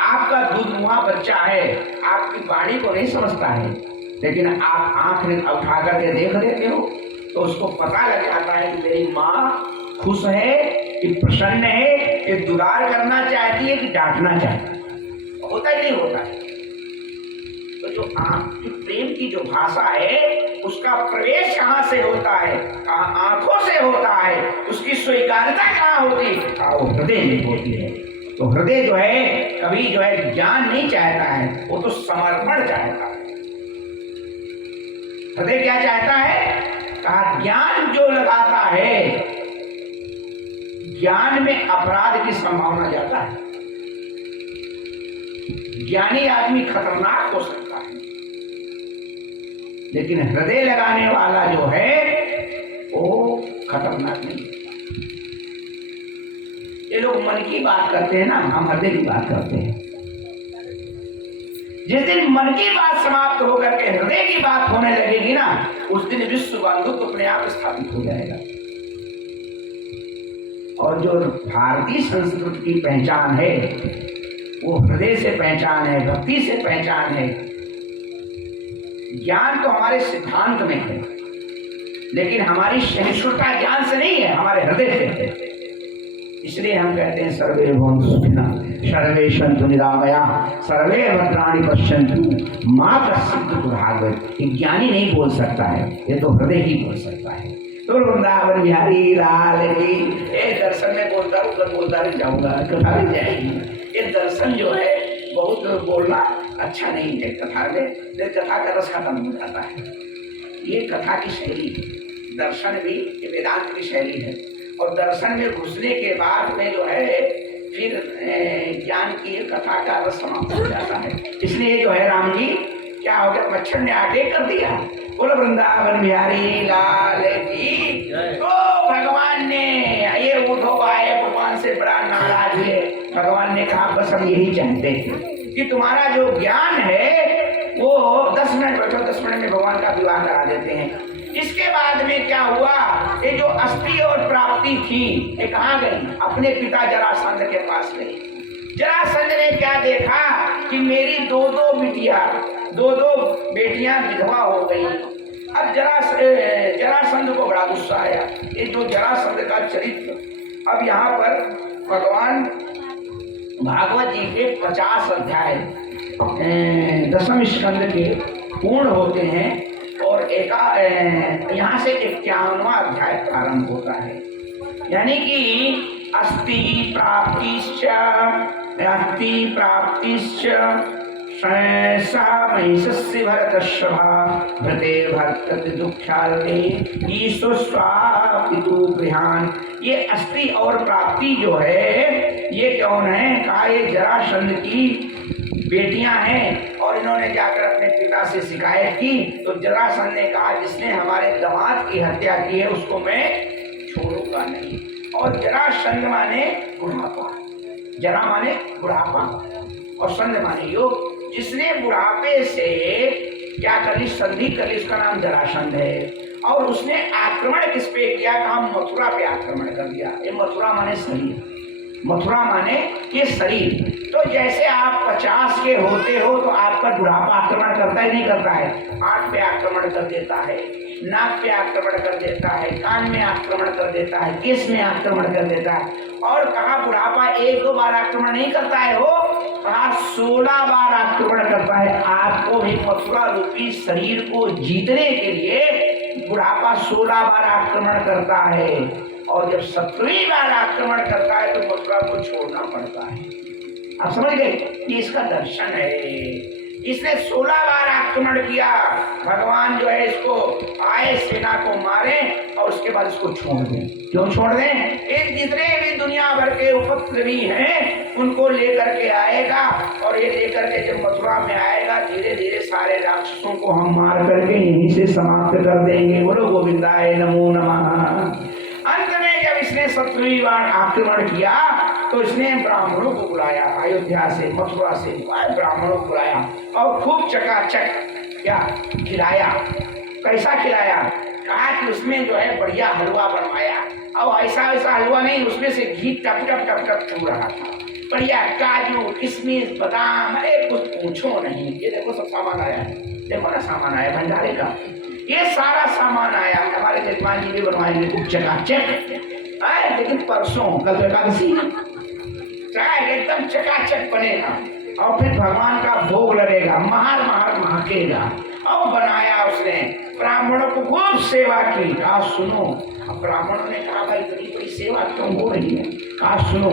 आपका दूधमुहा बच्चा है, आपकी वाणी को नहीं समझता है, लेकिन आप आंख उठा करके देख लेते हो तो उसको पता लग जाता है कि मेरी माँ खुश है कि प्रसन्न है, कि दुलार करना चाहती है कि डांटना चाहती है। होता ही नहीं होता है। तो जो आपकी प्रेम की जो भाषा है उसका प्रवेश कहाँ से होता है? आंखों से होता है। उसकी स्वीकार्यता कहाँ होती है? वो हृदय में होती है। तो हृदय जो है कभी जो है ज्ञान नहीं चाहता है, वो तो समर्पण चाहता है। हृदय क्या चाहता है? कहा ज्ञान जो लगाता है, ज्ञान में अपराध की संभावना ज्यादा है। ज्ञानी आदमी खतरनाक हो सकता है, लेकिन हृदय लगाने वाला जो है वो खतरनाक नहीं। ये लोग मन की बात करते हैं ना, हम हृदय की बात करते हैं। जिस दिन मन की बात समाप्त होकर के हृदय की बात होने लगेगी ना, उस दिन विश्व बंधुत्व अपने आप स्थापित हो जाएगा। और जो भारतीय संस्कृति की पहचान है वो हृदय से पहचान है, भक्ति से पहचान है। ज्ञान तो हमारे सिद्धांत में है, लेकिन हमारी सहिष्णुता ज्ञान से नहीं है, हमारे हृदय से है। इसलिए हम कहते हैं सर्वे भवन्तु सुखिनः, सर्वे सन्तु निरामया, सर्वे भद्राणि पश्यन्तु मां कश्चित् दुर्भाग्यः। ज्ञानी नहीं बोल सकता है, ये तो हृदय ही बोल सकता है। तो वृंदावन बिहारी लाल की ये दर्शन में बोलता नहीं जाऊंगा, कथा में जाएगी। ये दर्शन जो है बहुत बोलना अच्छा नहीं है कथा में, कथा का रस खत्म हो जाता है। ये कथा की शैली, दर्शन भी ये वेदांत की शैली है। और दर्शन में घुसने के बाद में जो है फिर ज्ञान की कथा का रस समाप्त हो जाता है। इसलिए जो है राम जी क्या हो गया, मच्छर ने आगे कर दिया। बोलो वृंदावन बिहारी लाल की। तो भगवान ने ये उठो आए, भगवान से बड़ा नाराज है। भगवान ने कहा बस हम यही चाहते हैं कि तुम्हारा जो ज्ञान है वो 10 मिनट बैठो, 10 मिनट में भगवान का विवाह करा देते हैं। इसके बाद में क्या हुआ, ये जो अस्थि और प्राप्ति थी ये कहाँ गई? अपने पिता जरासंध के पास गई। जरासंध ने क्या देखा कि मेरी दो बेटियां विधवा हो गई। अब जरासंध को बड़ा गुस्सा आया। ये जो जरासंध का चरित्र अब यहाँ पर भगवान भागवत जी के 50 अध्याय 10वें स्कंद के पूर्ण होते हैं और यहाँ से 51वां अध्याय प्रारंभ होता है। यानी कि अस्ति प्राप्तिश्च सा महिषस्य भरतश्रभा भृते भर्तति दुःख्यार्ते ईश्वर स्वापितु गृहान। ये अस्ति और प्राप्ति जो है ये कौन है? कहा ये जरासंध की बेटियां हैं और इन्होंने जाकर अपने पिता से शिकायत की। तो जरासंध ने कहा जिसने हमारे दामाद की हत्या की है उसको मैं छोड़ूंगा नहीं। और जरासंध माने बुढ़ापा, जरा माने बुढ़ापा और संध माने योग। जिसने बुढ़ापे से क्या करी, संधि करी, उसका नाम जरासंध है। और उसने आक्रमण किस पे किया? कहा मथुरा पे आक्रमण कर दिया। ये मथुरा माने शरीर, मथुरा माने ये शरीर। तो जैसे आप 50 के होते हो तो आपका बुढ़ापा आक्रमण करता ही नहीं करता है, आंख पे आक्रमण कर देता है, नाक पे आक्रमण कर देता है, कान में आक्रमण कर देता है, केस में आक्रमण कर देता है। और कहा बुढ़ापा 1-2 बार आक्रमण नहीं करता है, हो कहा 16 बार आक्रमण करता है। आपको भी मथुरा रूपी शरीर को जीतने के लिए बुढ़ापा 16 बार आक्रमण करता है, और जब 17वीं बार आक्रमण करता है तो मथुरा को छोड़ना पड़ता है। आप समझ गए, ये इसका दर्शन है। इसने 16 बार आक्रमण किया, भगवान जो है इसको आए सेना को मारे और उसके बाद इसको छोड़ दें। क्यों छोड़ दें? इन जितने भी दुनिया भर के उपद्रवी हैं उनको लेकर के आएगा, और ये लेकर के जब मथुरा में आएगा धीरे धीरे सारे राक्षसों को हम मार करके यहीं से समाप्त कर देंगे। बोलो गोविंदाय नमो नमः। अंत में जब इसने 17वीं बार आक्रमण किया तो इसने ब्राह्मणों को बुलाया, अयोध्या से मथुरा से ब्राह्मणों को बुलाया और खूब चकाचक क्या खिलाया। कैसा खिलाया? कहा कि उसमें जो है बढ़िया हलवा बनवाया, और ऐसा हलवा नहीं, उसमें से घी टप टप टप टप छू रहा था, बढ़िया काजू किशमिश बादाम, अरे कुछ पूछो नहीं। ये देखो सब सामान आया है, देखो ना सामान आया भंडारे का, ये सारा सामान आया। हमारे जजमान जी भी बनवाएंगे खूब चकाचक, लेकिन परसों कल तो एकादशी चाहे एकदम चकाचक बनेगा, और फिर भगवान का भोग लगेगा, महार महार महकेगा। अब बनाया उसने, ब्राह्मणों को खूब सेवा की। कहा सुनो, अब ब्राह्मणों ने कहा भाई इतनी बड़ी सेवा क्यों हो रही है? कहा सुनो,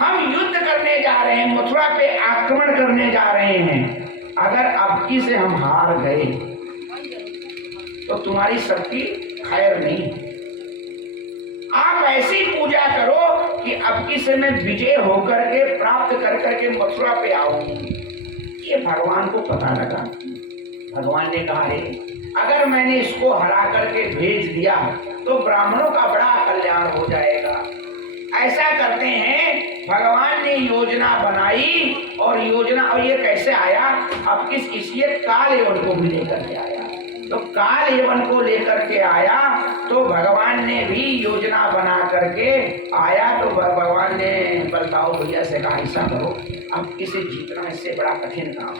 हम युद्ध करने जा रहे हैं, मथुरा पे आक्रमण करने जा रहे हैं। अगर अबकी से हम हार गए तो तुम्हारी सबकी खैर नहीं। आप ऐसी पूजा करो कि अबकी से मैं विजय होकर के प्राप्त कर करके मथुरा पे आऊंगी। ये भगवान को पता लगा। भगवान ने कहा है अगर मैंने इसको हरा करके भेज दिया तो ब्राह्मणों का बड़ा कल्याण हो जाएगा। ऐसा करते हैं, भगवान ने योजना बनाई, और ये कैसे आया? अब इसलिए काल यवन को भी लेकर के आया। तो काल यवन को लेकर के आया तो भगवान ने भी योजना बना करके आया। तो भगवान ने बलदाऊ भैया से कहा ऐसा करो, अब किसे जीतना इससे बड़ा कठिन काम।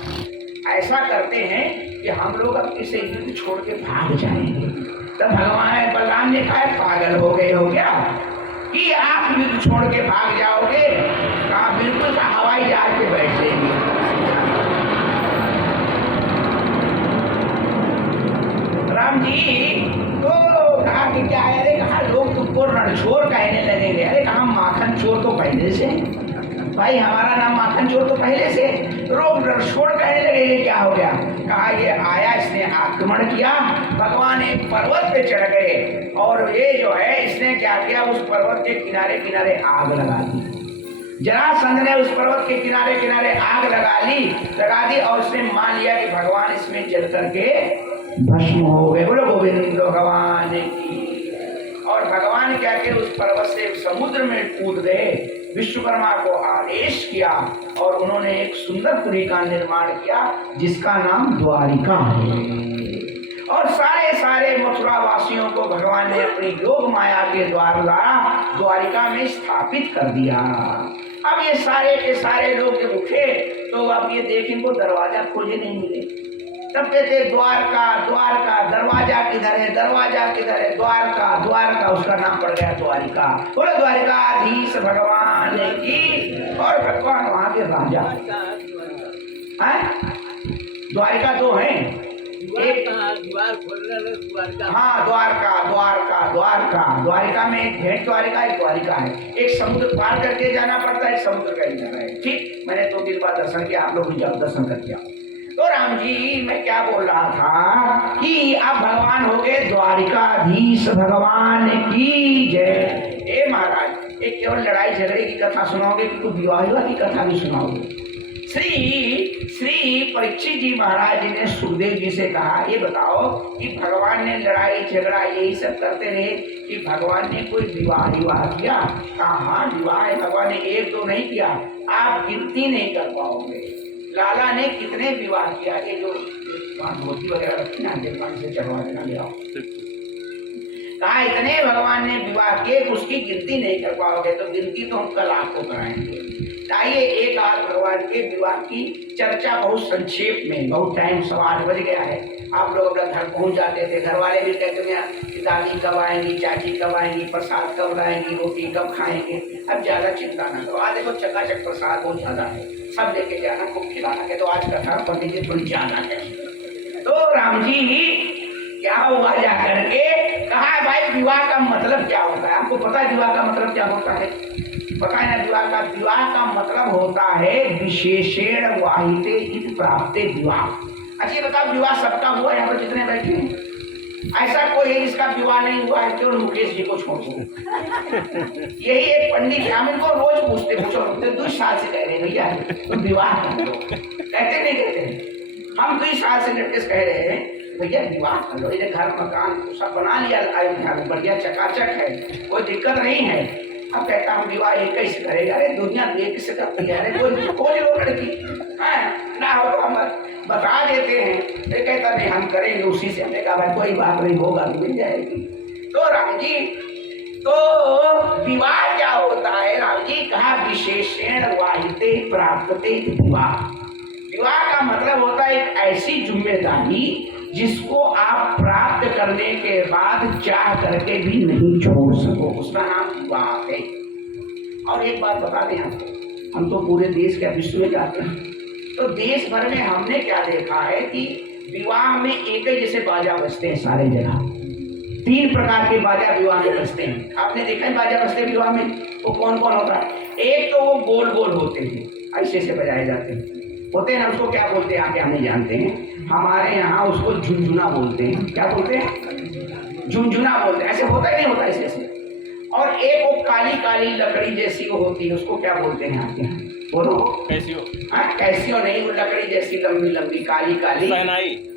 ऐसा करते हैं कि हम लोग अब किसे युद्ध छोड़ के भाग जाएंगे। तब भगवान बलराम ने कहा पागल हो गए हो क्या कि आप युद्ध छोड़ के भाग जाओगे? कहा बिल्कुल, हवाई जहाज पे बैठ जाएंगे। राम जी तो कहा कि क्या है? अरे कहा लोग तुमको रणछोर कहने लगेंगे। अरे कहा माखन चोर तो पहले से, भाई हमारा नाम माखन चोर तो पहले से, लोग रणछोर कहने लगेंगे, क्या हो गया? कहा ये आया, इसने आक्रमण किया, भगवान एक पर्वत पे चढ़ गए, और ये जो है इसने क्या किया, उस पर्वत के किनारे किनारे आग लगा दी। जरासंध ने उस पर्वत के किनारे किनारे आग लगा दी, और उसने मान लिया कि भगवान इसमें जल करके भस्म हो गए। बोलो गोविंद भगवान की। और भगवान क्या के उस पर्वत से समुद्र में कूद गए, विश्वकर्मा को आदेश किया, और उन्होंने एक सुंदर पुरी का निर्माण किया जिसका नाम द्वारिका है। और सारे मथुरा वासियों को भगवान ने अपनी योग माया के द्वारा द्वारिका में स्थापित कर दिया। अब ये सारे के सारे लोग जब उठे तो अब ये देख इनको दरवाजा खोजे नहीं मिले। तब कहते द्वारका द्वारका, दरवाजा किधर है, दरवाजा किधर है, द्वारका द्वारका, उसका नाम पड़ गया द्वारिका। बोलो द्वारिकाधीश भगवान की। और भगवान वहां के राजा है। द्वारिका दो हैं, एक द्वार खोलने, हाँ द्वारिका में एक भेंट द्वारिका, एक द्वारिका है। एक समुद्र पार करके जाना पड़ता है, एक समुद्र का ही जाना है। ठीक, मैंने 2-3 बार दर्शन किया, आप लोग भी जाओ दर्शन करके आओ। तो राम जी मैं क्या बोल रहा था कि अब भगवान हो गए द्वारिकाधीश भगवान की जय। हे महाराज, एक केवल लड़ाई झगड़े की कथा सुनाओगे कि कुछ विवाह की कथा भी सुनाओगे? श्री परीक्षित जी महाराज जी ने सुखदेव जी से कहा ये बताओ कि भगवान ने लड़ाई झगड़ा यही सब करते रहे कि भगवान ने कोई विवाह किया? कहा हाँ विवाह भगवान ने 1-2 नहीं किया, आप गिनती नहीं कर पाओगे। लाला ने कितने विवाह किया? ये जो धोती वगैरह रखी ना, जलपान से चढ़वा देना ले आओ। कहा इतने भगवान ने विवाह किए उसकी गिनती नहीं कर पाओगे, तो गिनती तो हम कल आपको कराएंगे। आइए एक आध भगवान के विवाह की चर्चा बहुत संक्षेप में, बहुत टाइम 8:15 बज गया है, आप लोग अपना घर पहुंच जाते थे। घर वाले भी कहते हैं कि दादी कब आएंगी, चाची कब आएंगी, प्रसाद कब लाएंगी, रोटी कब खाएंगे। अब ज़्यादा चिंता ना करो, आज देखो चकाचक प्रसाद बहुत ज़्यादा है, सब लेके जाना, खूब खिलाना है। तो आज कथा पति की थोड़ी ज़्यादा है। तो राम जी क्या हुआ जा करके कहा भाई विवाह का मतलब क्या होता है? आपको पता है विवाह का मतलब क्या होता है? पता है ना विवाह का मतलब होता है विशेषण वाहिते इत प्राप्ते विवाह। अच्छा बताओ विवाह सबका हुआ यहाँ पर जितने बैठे हैं? ऐसा कोई है जिसका विवाह नहीं हुआ है? क्यों मुकेश जी को छोड़ दो। यही एक पंडित है, हम इनको रोज पूछते 2 साल से कह रहे हैं भैया तो विवाह कर लो, कहते नहीं कहते। हम 2 साल से नोटिस कह रहे हैं भैया विवाह कर लो, इधर घर मकान सब बना लिया अयोध्या में, बढ़िया चकाचक है, कोई दिक्कत नहीं है। अब कहता हूँ विवाह एक कैसे करेगा? अरे दुनिया एक से करती है, अरे कोई खोज लो लड़की ना हो हम बता देते हैं। ये कहता नहीं हम करेंगे उसी से। हमने कहा भाई कोई बात नहीं, होगा मिल जाएगी। तो राम जी तो विवाह क्या होता है? राम जी कहा विशेषण वाहिते प्राप्ते विवाह। विवाह का मतलब होता है एक ऐसी जिम्मेदारी जिसको आप प्राप्त करने के बाद चाह करके भी नहीं छोड़ सको, उसका नाम विवाह है। और एक बात बता दें आपको, हम तो पूरे देश के विश्व में जाते हैं, तो देश भर में हमने क्या देखा है कि विवाह में एक ही जैसे बाजा बजते हैं सारे जगह। 3 प्रकार के बाजा विवाह में बजते हैं। आपने देखा है बाजा बजते विवाह में? वो कौन कौन होता है? एक तो वो गोल गोल होते हैं, ऐसे से बजाए जाते हैं, होते हैं ना, उसको क्या बोलते हैं आप हम नहीं जानते हैं। हमारे यहाँ उसको झुंझुना बोलते हैं। क्या बोलते हैं? झुंझुना बोलते हैं। ऐसे होता ही नहीं होता ऐसे ऐसे। और एक वो काली काली लकड़ी जैसी वो होती है, उसको क्या बोलते हैं आपके यहाँ? बोलो। कैसियो। हाँ कैसियो नहीं, वो लकड़ी जैसी लंबी लंबी काली काली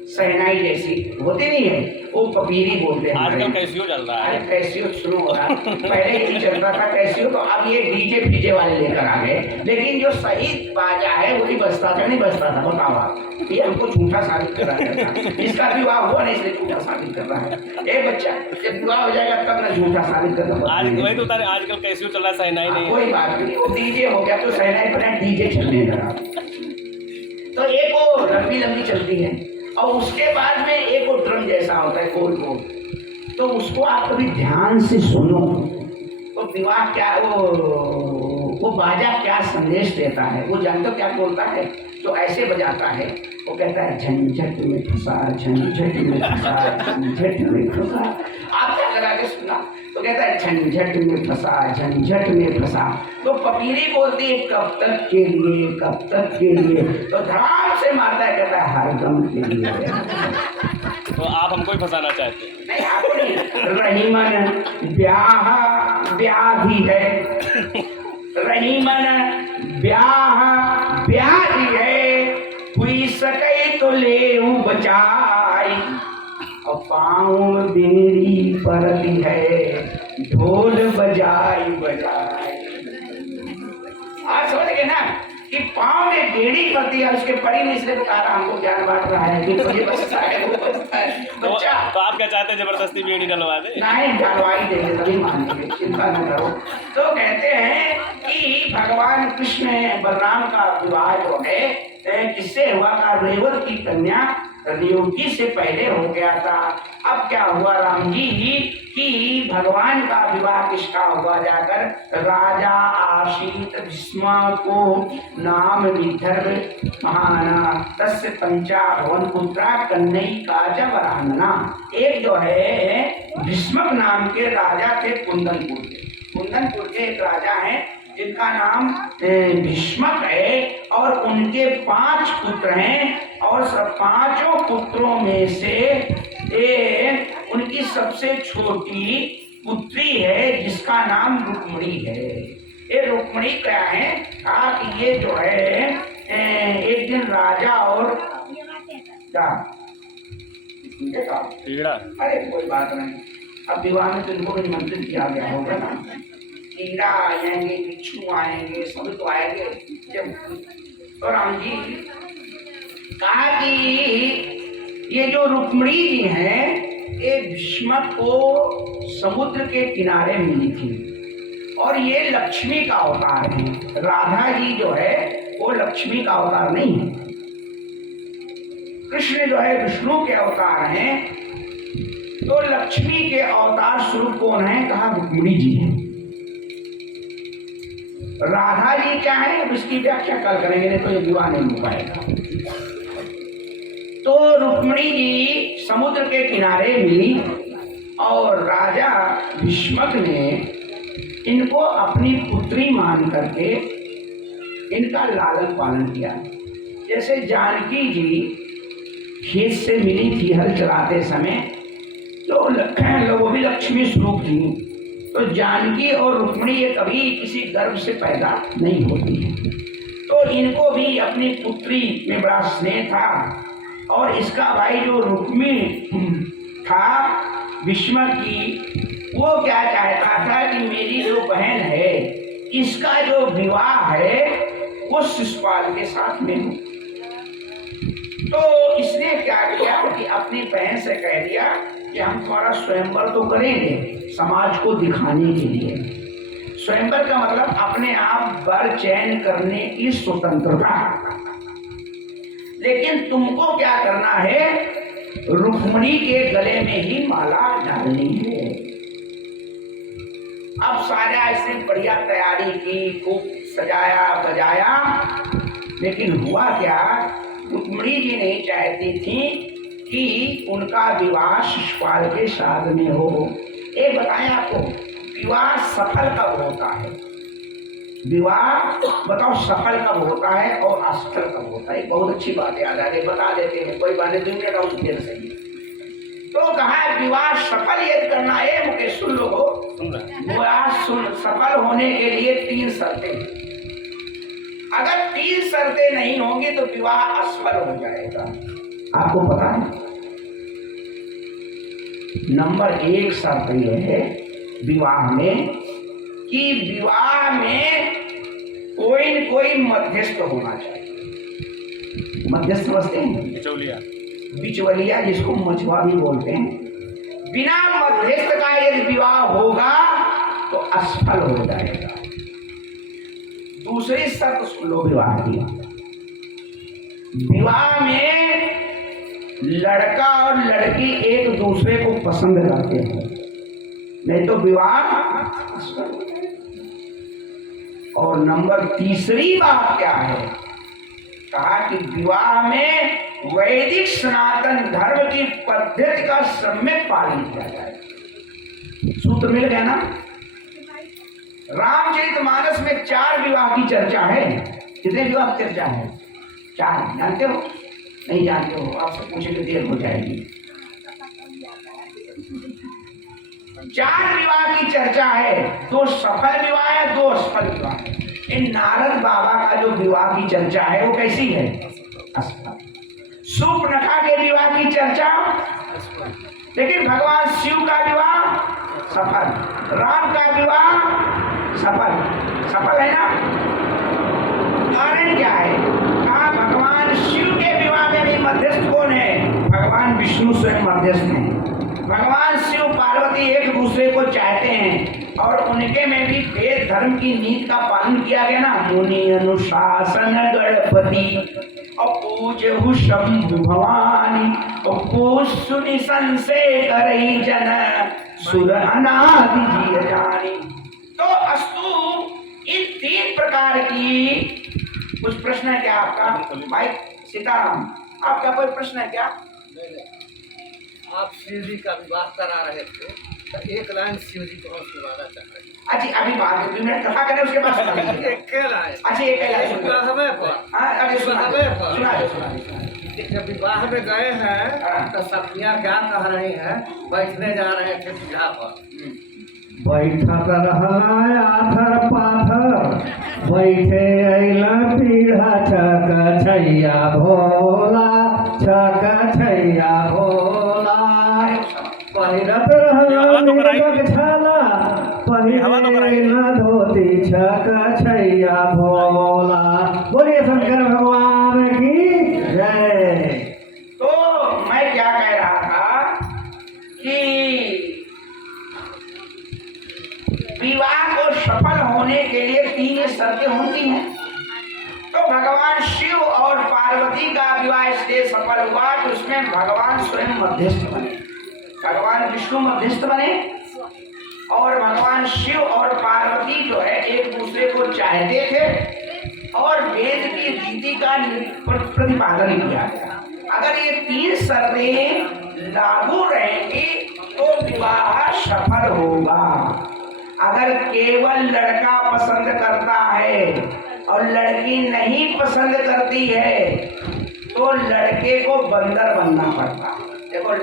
सहनाई जैसी होती नहीं है, वो पपीरी बोलते हैं। आजकल कैसियो चल रहा है। अरे कैसियो शुरू हो रहा है, पहले ही चलता था कैसियो, तो अब ये डीजे फीजे वाले लेकर आ गए। लेकिन जो सही बाजा है वही बजता था, नहीं बजता था? बताओ आप, ये हमको झूठा साबित कर रहा है। इसका विवाह हुआ नहीं इसलिए झूठा साबित कर रहा है। एक बच्चा जब विवाह हो जाएगा तब ना झूठा साबित कर रहा है। आज वही तो तारे आजकल कैसियो चल रहा है, सहनाई नहीं। कोई बात नहीं, वो डीजे हो गया तो सहनाई पर डीजे चलने लगा। तो एक वो लंबी लंबी चलती है और उसके बाद में एक वो ड्रम जैसा होता है गोल गोल। तो उसको आप कभी ध्यान से सुनो तो विवाह क्या वो बाजा क्या संदेश देता है, वो जानते हो क्या बोलता है? तो ऐसे बजाता है, वो कहता है झंझट में फंसा, झंझट में फंसा, झंझट में फंसा। आप क्या लगा के सुना? तो कहता है झंझट में फंसा, झंझट में फंसा। तो पपीरी बोलती है कब तक के लिए, कब तक के लिए? तो धड़ाम से मारता है, कहता है हर दम के लिए। तो आप हमको ही फंसाना चाहते हैं? नहीं आपको नहीं। रहीमन ब्याही है, रहीमन ब्याही है, हुई सके तो ले बचाई, और पाँव बेरी परती है, ढोल बजाई बजाई। आप समझ गए ना कि पाँव में बेड़ी पड़ती है, उसके पड़ी में इसलिए बता रहा हमको ज्ञान बांट रहा है कि ये बचता है वो बचता है बच्चा। तो आप क्या चाहते हैं, जबरदस्ती बेड़ी डलवा दे? नहीं डलवाई देंगे तभी मानेंगे, चिंता न करो। तो कहते हैं कि भगवान कृष्ण बलराम का विवाह जो है किससे हुआ था? रेवत की कन्या नियुक्ति से पहले हो गया था। अब क्या हुआ राम जी कि भगवान का विवाह किसका हुआ जाकर? राजा आशीत भीष्म को नाम विदर्भ महाना तस्य पंचा भवन पुत्रा कन्नई काजा वरांगना। एक जो है भीष्मक नाम के राजा थे कुंदनपुर के एक राजा हैं जिनका नाम भीष्मक है, और उनके 5 पुत्र हैं, और सब 5 पुत्रों में से उनकी सबसे छोटी पुत्री है जिसका नाम रुक्मिणी है। ये रुक्मिणी क्या है? कहा कि ये जो है एक दिन राजा और क्या अरे कोई बात नहीं, अब विवाह में तुमको निमंत्रित किया गया होगा ना, कीड़ा आएंगे, बिच्छू आएंगे, सब तो आएंगे। जब तो राम जी कहा कि ये जो रुक्मिणी जी हैं ये भीष्मक को समुद्र के किनारे मिली थी और ये लक्ष्मी का अवतार है। राधा जी जो है वो लक्ष्मी का अवतार नहीं है। कृष्ण जो है विष्णु के अवतार हैं। तो लक्ष्मी के अवतार स्वरूप कौन है? कहा रुक्मिणी जी है। राधा जी क्या है अब इसकी व्याख्या कल करेंगे, नहीं तो ये विवाह नहीं हो पाएगा। तो रुक्मिणी जी समुद्र के किनारे मिली और राजा भीष्मक ने इनको अपनी पुत्री मान करके इनका लालन पालन किया। जैसे जानकी जी खेत से मिली थी हल चलाते समय, तो वो भी लक्ष्मी स्वरूप थी। तो जानकी और रुक्मिणी ये कभी किसी गर्भ से पैदा नहीं होती है। तो इनको भी अपनी पुत्री में बड़ा स्नेह था और इसका भाई जो रुक्मिणी था भीष्मक की, वो क्या चाहता था कि मेरी जो बहन है इसका जो विवाह है वो शिशुपाल के साथ में हो। तो इसने क्या किया कि अपनी बहन से कह दिया कि हम तुम्हारा स्वयंवर तो करेंगे समाज को दिखाने के लिए। स्वयंवर का मतलब अपने आप वर चयन करने की स्वतंत्रता, लेकिन तुमको क्या करना है? रुक्मिणी के गले में ही माला डालनी है। अब सारा ऐसे बढ़िया तैयारी की, खूब सजाया बजाया, लेकिन हुआ क्या? रुक्मिणी जी नहीं चाहती थी कि उनका विवाह शिशुपाल के साथ में हो। ये बताएं आपको, विवाह सफल कब होता है? विवाह बताओ सफल कब होता है और असफल कब होता है? बहुत अच्छी बात याद आ गई, बता देते हैं, कोई बात नहीं, 2 मिनट और देर सही। तो कहा है विवाह सफल यदि करना है, मुकेश सुन लो, विवाह सफल होने के लिए 3 शर्तें। अगर 3 शर्तें नहीं होंगी तो विवाह असफल हो जाएगा। आपको पता है? नंबर 1 शर्त यह है विवाह में कि विवाह में कोई न कोई मध्यस्थ होना चाहिए। मध्यस्थ समझते हैं? बिचौलिया, बिचवलिया जिसको मझवा भी बोलते हैं। बिना मध्यस्थ का यदि विवाह होगा तो असफल हो जाएगा। दूसरी शर्त सुन लो विवाह की। विवाह में लड़का और लड़की एक दूसरे को पसंद करते हैं, नहीं तो विवाह असफल हो जाएगा। और नंबर 3री बात क्या है? कहा कि विवाह में वैदिक सनातन धर्म की पद्धति का सम्यक पालन किया जाए। सूत्र मिल गया ना? रामचरितमानस में 4 विवाह की चर्चा है। कितने विवाह की चर्चा है? 4। जानते हो? नहीं जानते हो? आपसे पूछेंगे देर हो जाएगी। 4 विवाह की चर्चा है। 2 सफल विवाह है, 2 असफल विवाह है। इन नारद बाबा का जो विवाह की चर्चा है वो कैसी है? असफल। शूर्पणखा के विवाह की चर्चा, लेकिन भगवान शिव का विवाह सफल, राम का विवाह सफल। सफल है ना? कारण क्या है? कहा भगवान शिव के विवाह में भी मध्यस्थ कौन है? भगवान विष्णु स्वयं मध्यस्थ हैं। भगवान शिव पार्वती एक दूसरे को चाहते हैं और उनके में भी वेद धर्म की नीति का पालन किया गया ना। मुनि अनुशासन गणपति और पूजहु शंभु भवानी और पूज सुनि संशय करई जन सुर अनादि जिय जानी। तो अस्तु इन 3 प्रकार की। कुछ प्रश्न है क्या आपका? भाई सीताराम, आपका कोई प्रश्न है क्या? आप शिव जी का विवाह करा रहे थे तो एक लाइन शिव जी को हम सुनाना चाह रहे हैं। अच्छा अभी बात है, 2 मिनट कथा करें उसके बाद सुना दीजिए। एक लाइन। अच्छा एक लाइन सुना। हमें पर हाँ अरे सुना दे, सुना दे। सुना दे, सुना दे। जब विवाह में गए हैं तो सखियां क्या कह रही हैं? बैठने जा रहे थे पीढ़ा पर। बैठक रहला आथर पाथर, बैठे अइला पीढ़ा छक छैया भोला, छक छैया भोला। पहिरत रहला नीलक छाला, पहिरे न धोती छक छैया भोला। बोलिए शंकर भगवान की जय। तो मैं क्या कह रहा था होने के लिए 3 शर्तें होती हैं। तो भगवान शिव और पार्वती का विवाह इसलिए सफल हुआ कि उसमें भगवान स्वयं मध्यस्थ बने, भगवान विष्णु मध्यस्थ बने और भगवान शिव और पार्वती जो है एक दूसरे को चाहते थे और वेद की रीति का प्रतिपादन किया गया। अगर ये 3 शर्तें लागू रहेंगी तो विवाह सफल होगा। अगर केवल लड़का पसंद करता है और लड़की नहीं पसंद करती है तो लड़के को बंदर बनना पड़ता। देखो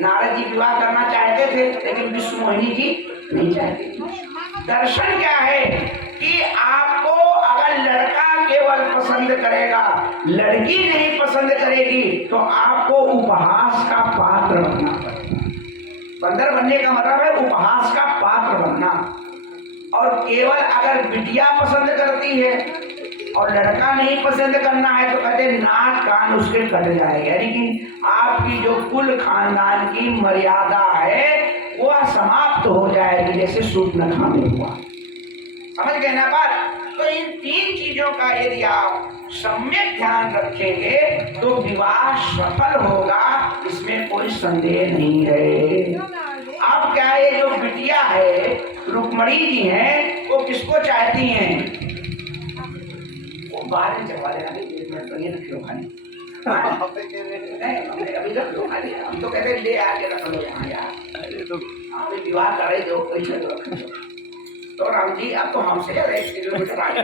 नारद जी विवाह करना चाहते थे लेकिन विष्णु मोहिनी जी नहीं चाहती थी। दर्शन क्या है कि आपको अगर लड़का केवल पसंद करेगा, लड़की नहीं पसंद करेगी तो आपको उपहास का पात्र बनना पड़ेगा। बंदर बनने का मतलब है उपहास का पात्र बनना। और केवल अगर बिटिया पसंद करती है और लड़का नहीं पसंद करना है तो कहते नाक कान उसके कट जाएगा, यानी कि आपकी जो कुल खानदान की मर्यादा है वह समाप्त हो जाएगी, जैसे सूर्पनखा में हुआ। समझ गए ना बात? तो इन 3 चीजों का यदि आप सम्यक ध्यान रखेंगे तो विवाह सफल होगा, इसमें कोई संदेह नहीं है। अब क्या है, जो बिटिया है रुक्मणी जी हैं वो किसको चाहती हैं? वो बाद में चलवा लेना, 1 मिनट तो ये रख लो खाली, नहीं अभी रख लो खाली। हम तो कहते ले आके रख लो यहाँ यार, अभी विवाह करे दो पैसे रख लो। तो राम जी अब तो हमसे 1 किलोमीटर आगे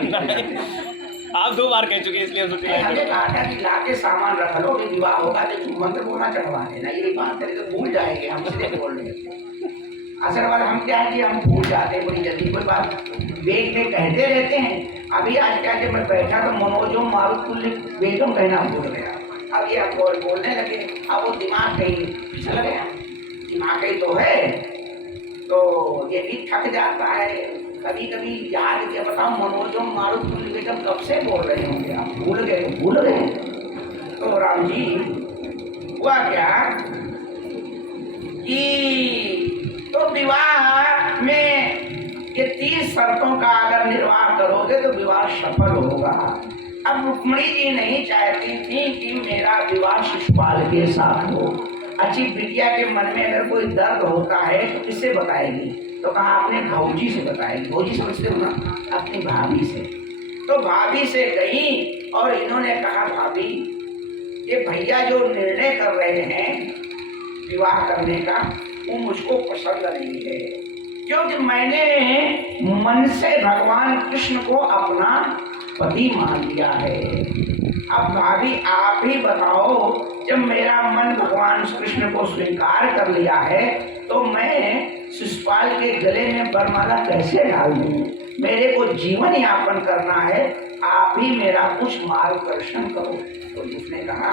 आप 2 बार कह चुके इसलिए हमने कहा था कि लाके सामान रख लो, विवाह होगा तो मंत्र बोलना चढ़वा देना। ये बात करें तो भूल जाएंगे, हम इसलिए बोल रहे हैं। असल बात हम क्या है कि हम भूल जाते हैं बड़ी जल्दी, कोई बात वेग में कहते रहते हैं। अभी आज क्या जब मैं बैठा तो मनोजो मारुतुल्य बेगम कहना भूल गया। अब ये हम बोलने लगे, अब वो दिमाग कहीं फिसल गया, दिमाग कहीं तो है तो ये भी थक जाता है। कभी कभी याद किया, बताओ मनोजो मारुतुल्य बेगम कब से बोल रहे होंगे, आप भूल गए तो भूल गए। तो राम जी हुआ क्या कि तो विवाह में ये 30 शर्तों का अगर निर्वाह करोगे तो विवाह सफल होगा। अब रुक्मणी जी नहीं चाहती थी कि मेरा विवाह शिशुपाल के साथ हो। अच्छी बिटिया के मन में अगर कोई दर्द होता है तो किससे बताएगी? तो कहा अपने भौजी से बताएगी। भौजी समझते हो ना, अपनी भाभी से। तो भाभी से गई और इन्होंने कहा भाभी ये भैया जो निर्णय कर रहे हैं विवाह करने का वो मुझको पसंद नहीं है, क्योंकि मैंने मन से भगवान कृष्ण को अपना पति मान लिया है। अब भाभी आप ही बताओ, जब मेरा मन भगवान कृष्ण को स्वीकार कर लिया है तो मैं शिशुपाल के गले में वरमाला कैसे डाल दूँ? मेरे को जीवन यापन करना है, आप ही मेरा कुछ मार्गदर्शन करो। तो उसने कहा,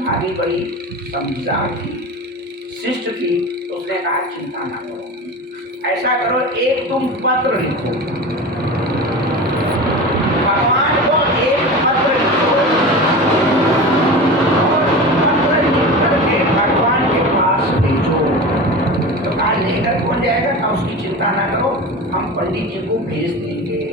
भाभी बड़ी समझदार थी, शिष्ट थी, तो उसने कहा चिंता ना करो, ऐसा करो एक तुम पत्र लिखो, भगवान को एक पत्र लिखो और पत्र लिख करके भगवान के पास भेजो। तो कहा लेकर कौन जाएगा? कहा उसकी चिंता ना करो, हम पंडित जी को भेज देंगे।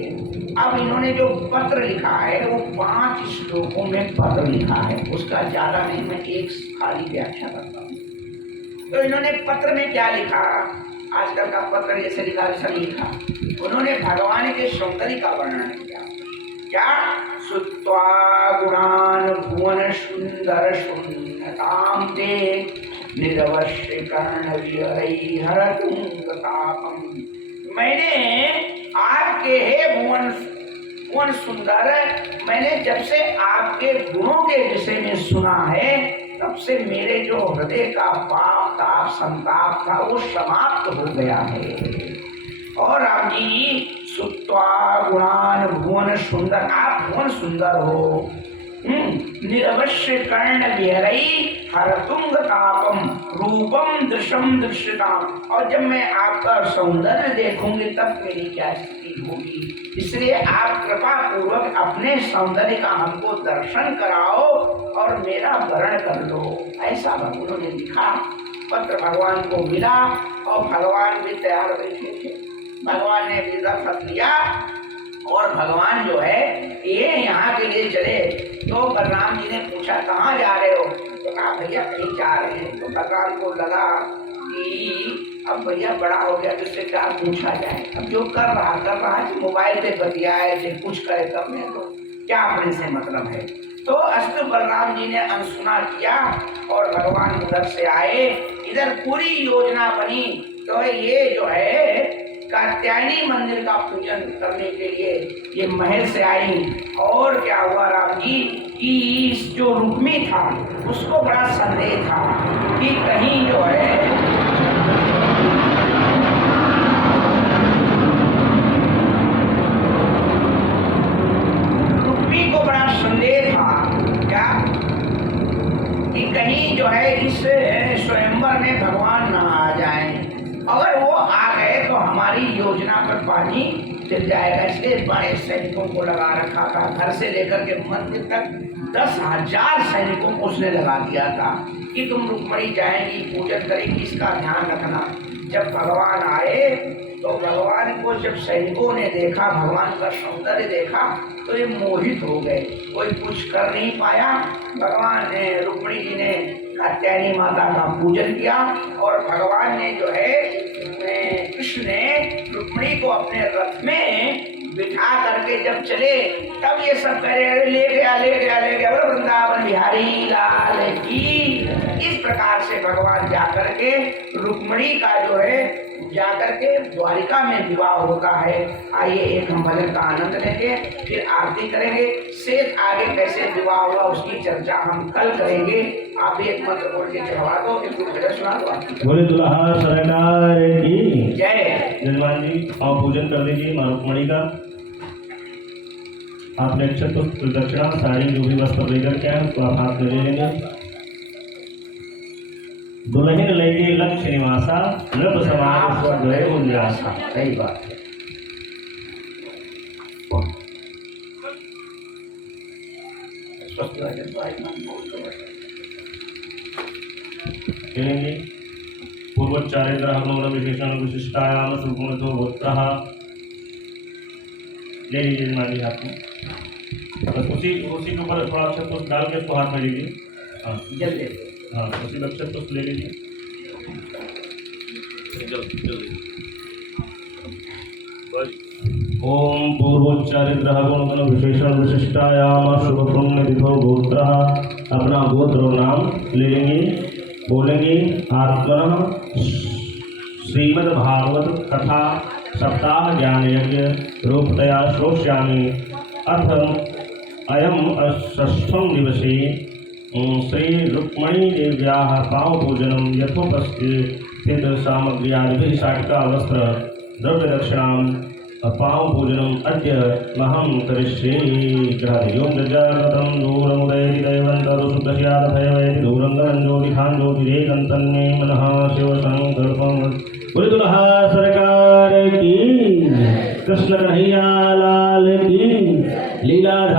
अब इन्होंने जो पत्र लिखा है वो 5 श्लोकों में पत्र लिखा है, उसका ज्यादा नहीं, मैं एक खाली व्याख्या करता हूँ। तो इन्होंने पत्र में क्या लिखा? आजकल का पत्र जैसे लिखा वैसा लिखा। उन्होंने भगवान के सौंदर्य का वर्णन किया। क्या? सुत्वा गुणान भुवन सुंदर शून्यताम ते निरवश्य कर्ण विहरै हरतुंग तापम। मैंने आपके हे भुवन सुंदर, मैंने जब से आपके गुणों के विषय में सुना है तब से मेरे जो हृदय का पाप ताप संताप था वो समाप्त हो गया है। और राम जी सुत्वा गुणान भुवन सुंदर, आप भुवन सुंदर हो। निरवश्य कर्ण विहरै हरतुंग तापम रूपम दृश्यम दृश्यताम। और जब मैं आपका सौंदर्य देखूंगी तब मेरी क्या स्थिति होगी, इसलिए आप कृपा पूर्वक अपने सौंदर्य का हमको दर्शन कराओ और मेरा वर्ण कर लो। ऐसा उन्होंने लिखा। पत्र भगवान को मिला और भगवान भी तैयार बैठे थे। भगवान ने दस्तखत लिया और भगवान जो है ये यहाँ के लिए चले। तो बलराम जी ने पूछा कहाँ जा रहे हो? तो कहा भैया कहीं जा रहे हैं। तो बलराम को लगा कि अब भैया बड़ा हो गया तो इससे क्या पूछा जाए। अब जो कर रहा कि मोबाइल पे बतियाए थे कुछ करे करने तो क्या अपने से मतलब है। तो अस्तु बलराम जी ने अनसुना किया और भगवान उधर से आए। इधर पूरी योजना बनी। तो ये जो है कात्यायनी मंदिर का पूजन करने के लिए ये महल से आई। और क्या हुआ राम जी कि जो रुक्मी था उसको बड़ा संदेह था कि कहीं जो है रुक्मी को बड़ा संदेह था क्या कि कहीं जो है इस स्वयंवर में भगवान न आ जाए। अगर वो आ गए तो हमारी योजना पर पानी फिर जाएगा। इसलिए बड़े सैनिकों को लगा रखा था। घर से लेकर के मंदिर तक 10,000 सैनिकों को उसने लगा दिया था कि तुम रुक्मणी जाएंगी पूजन करेंगी, इसका ध्यान रखना। जब भगवान आए तो भगवान को जब सैनिकों ने देखा, भगवान का सौंदर्य देखा तो ये मोहित हो गए। कोई कुछ कर नहीं पाया। भगवान ने रुक्मणी जी ने कात्यायनी माता का पूजन किया और भगवान ने जो है कृष्ण ने रुक्मणी को अपने रथ में बिठा करके जब चले तब ये सब कह रहे ले गया बोलो वृंदावन बिहारी लाल की। इस प्रकार से भगवान जाकर के रुक्मणी का जो है जाकर के द्वारिका में विवाह होता है। आइए एक हम भजन का आनंद लेंगे फिर आरती करेंगे। शेष आगे कैसे विवाह हुआ उसकी चर्चा हम कल करेंगे। आप एक मंत्र बोल के चढ़वा दो, एक भजन सुना दो। बोले दुल्हा सरकार की जय। जजमान जी आप पूजन कर दीजिए माँ रुक्मणी का। आपने अक्षत तो दक्षिणा साड़ी जो भी वस्त्र लेकर के आए उसको आप हाथ में ले लेंगे। दुल्हन लेके लक्ष्य निवासा नभ समाज गए उल्लासा। सही बात है। चलेंगे पूर्वोच्चारेन्द्र हनोर विशेषण विशिष्टायाम सुगुणतो गोत्रः। ले लीजिए माली हाथ में। बस उसी के ऊपर थोड़ा अक्षत डाल के उसको हाथ में लीजिए। हाँ जल्दी हाँ उसी अक्षत को ले लीजिए। ओम पूर्वोच्चारित्र गुण विशेषण विशिष्टायाम शुभ पुण्य तिथो गोत्र। अपना गोत्र और नाम ले लेंगे। बोलेंगे आत्मन श्रीमद् भागवत कथा सप्ताह ज्ञान यज्ञ रूपतया श्रोष्यामि। अथ अयम षष्ठम दिवसे श्री रुक्मणी देव्याः पावपूजनं यथोपस्थित सामग्र्यादिभिः शाटिका वस्त्र द्रव्यदक्षिणां पावपूजनम् अद्य महं करिष्ये। ग्रहयों जागृतं दूरमुदयति दैवन्तरुसुतस्यादभयवयति दूरं गणञ्ज्योतिखां ज्योतिरेकन्तन्मे मनः शिवसङ्कल्पम्। बोले दुल्हा सरकार की, कृष्ण कन्हैया लाल की, लीलाधार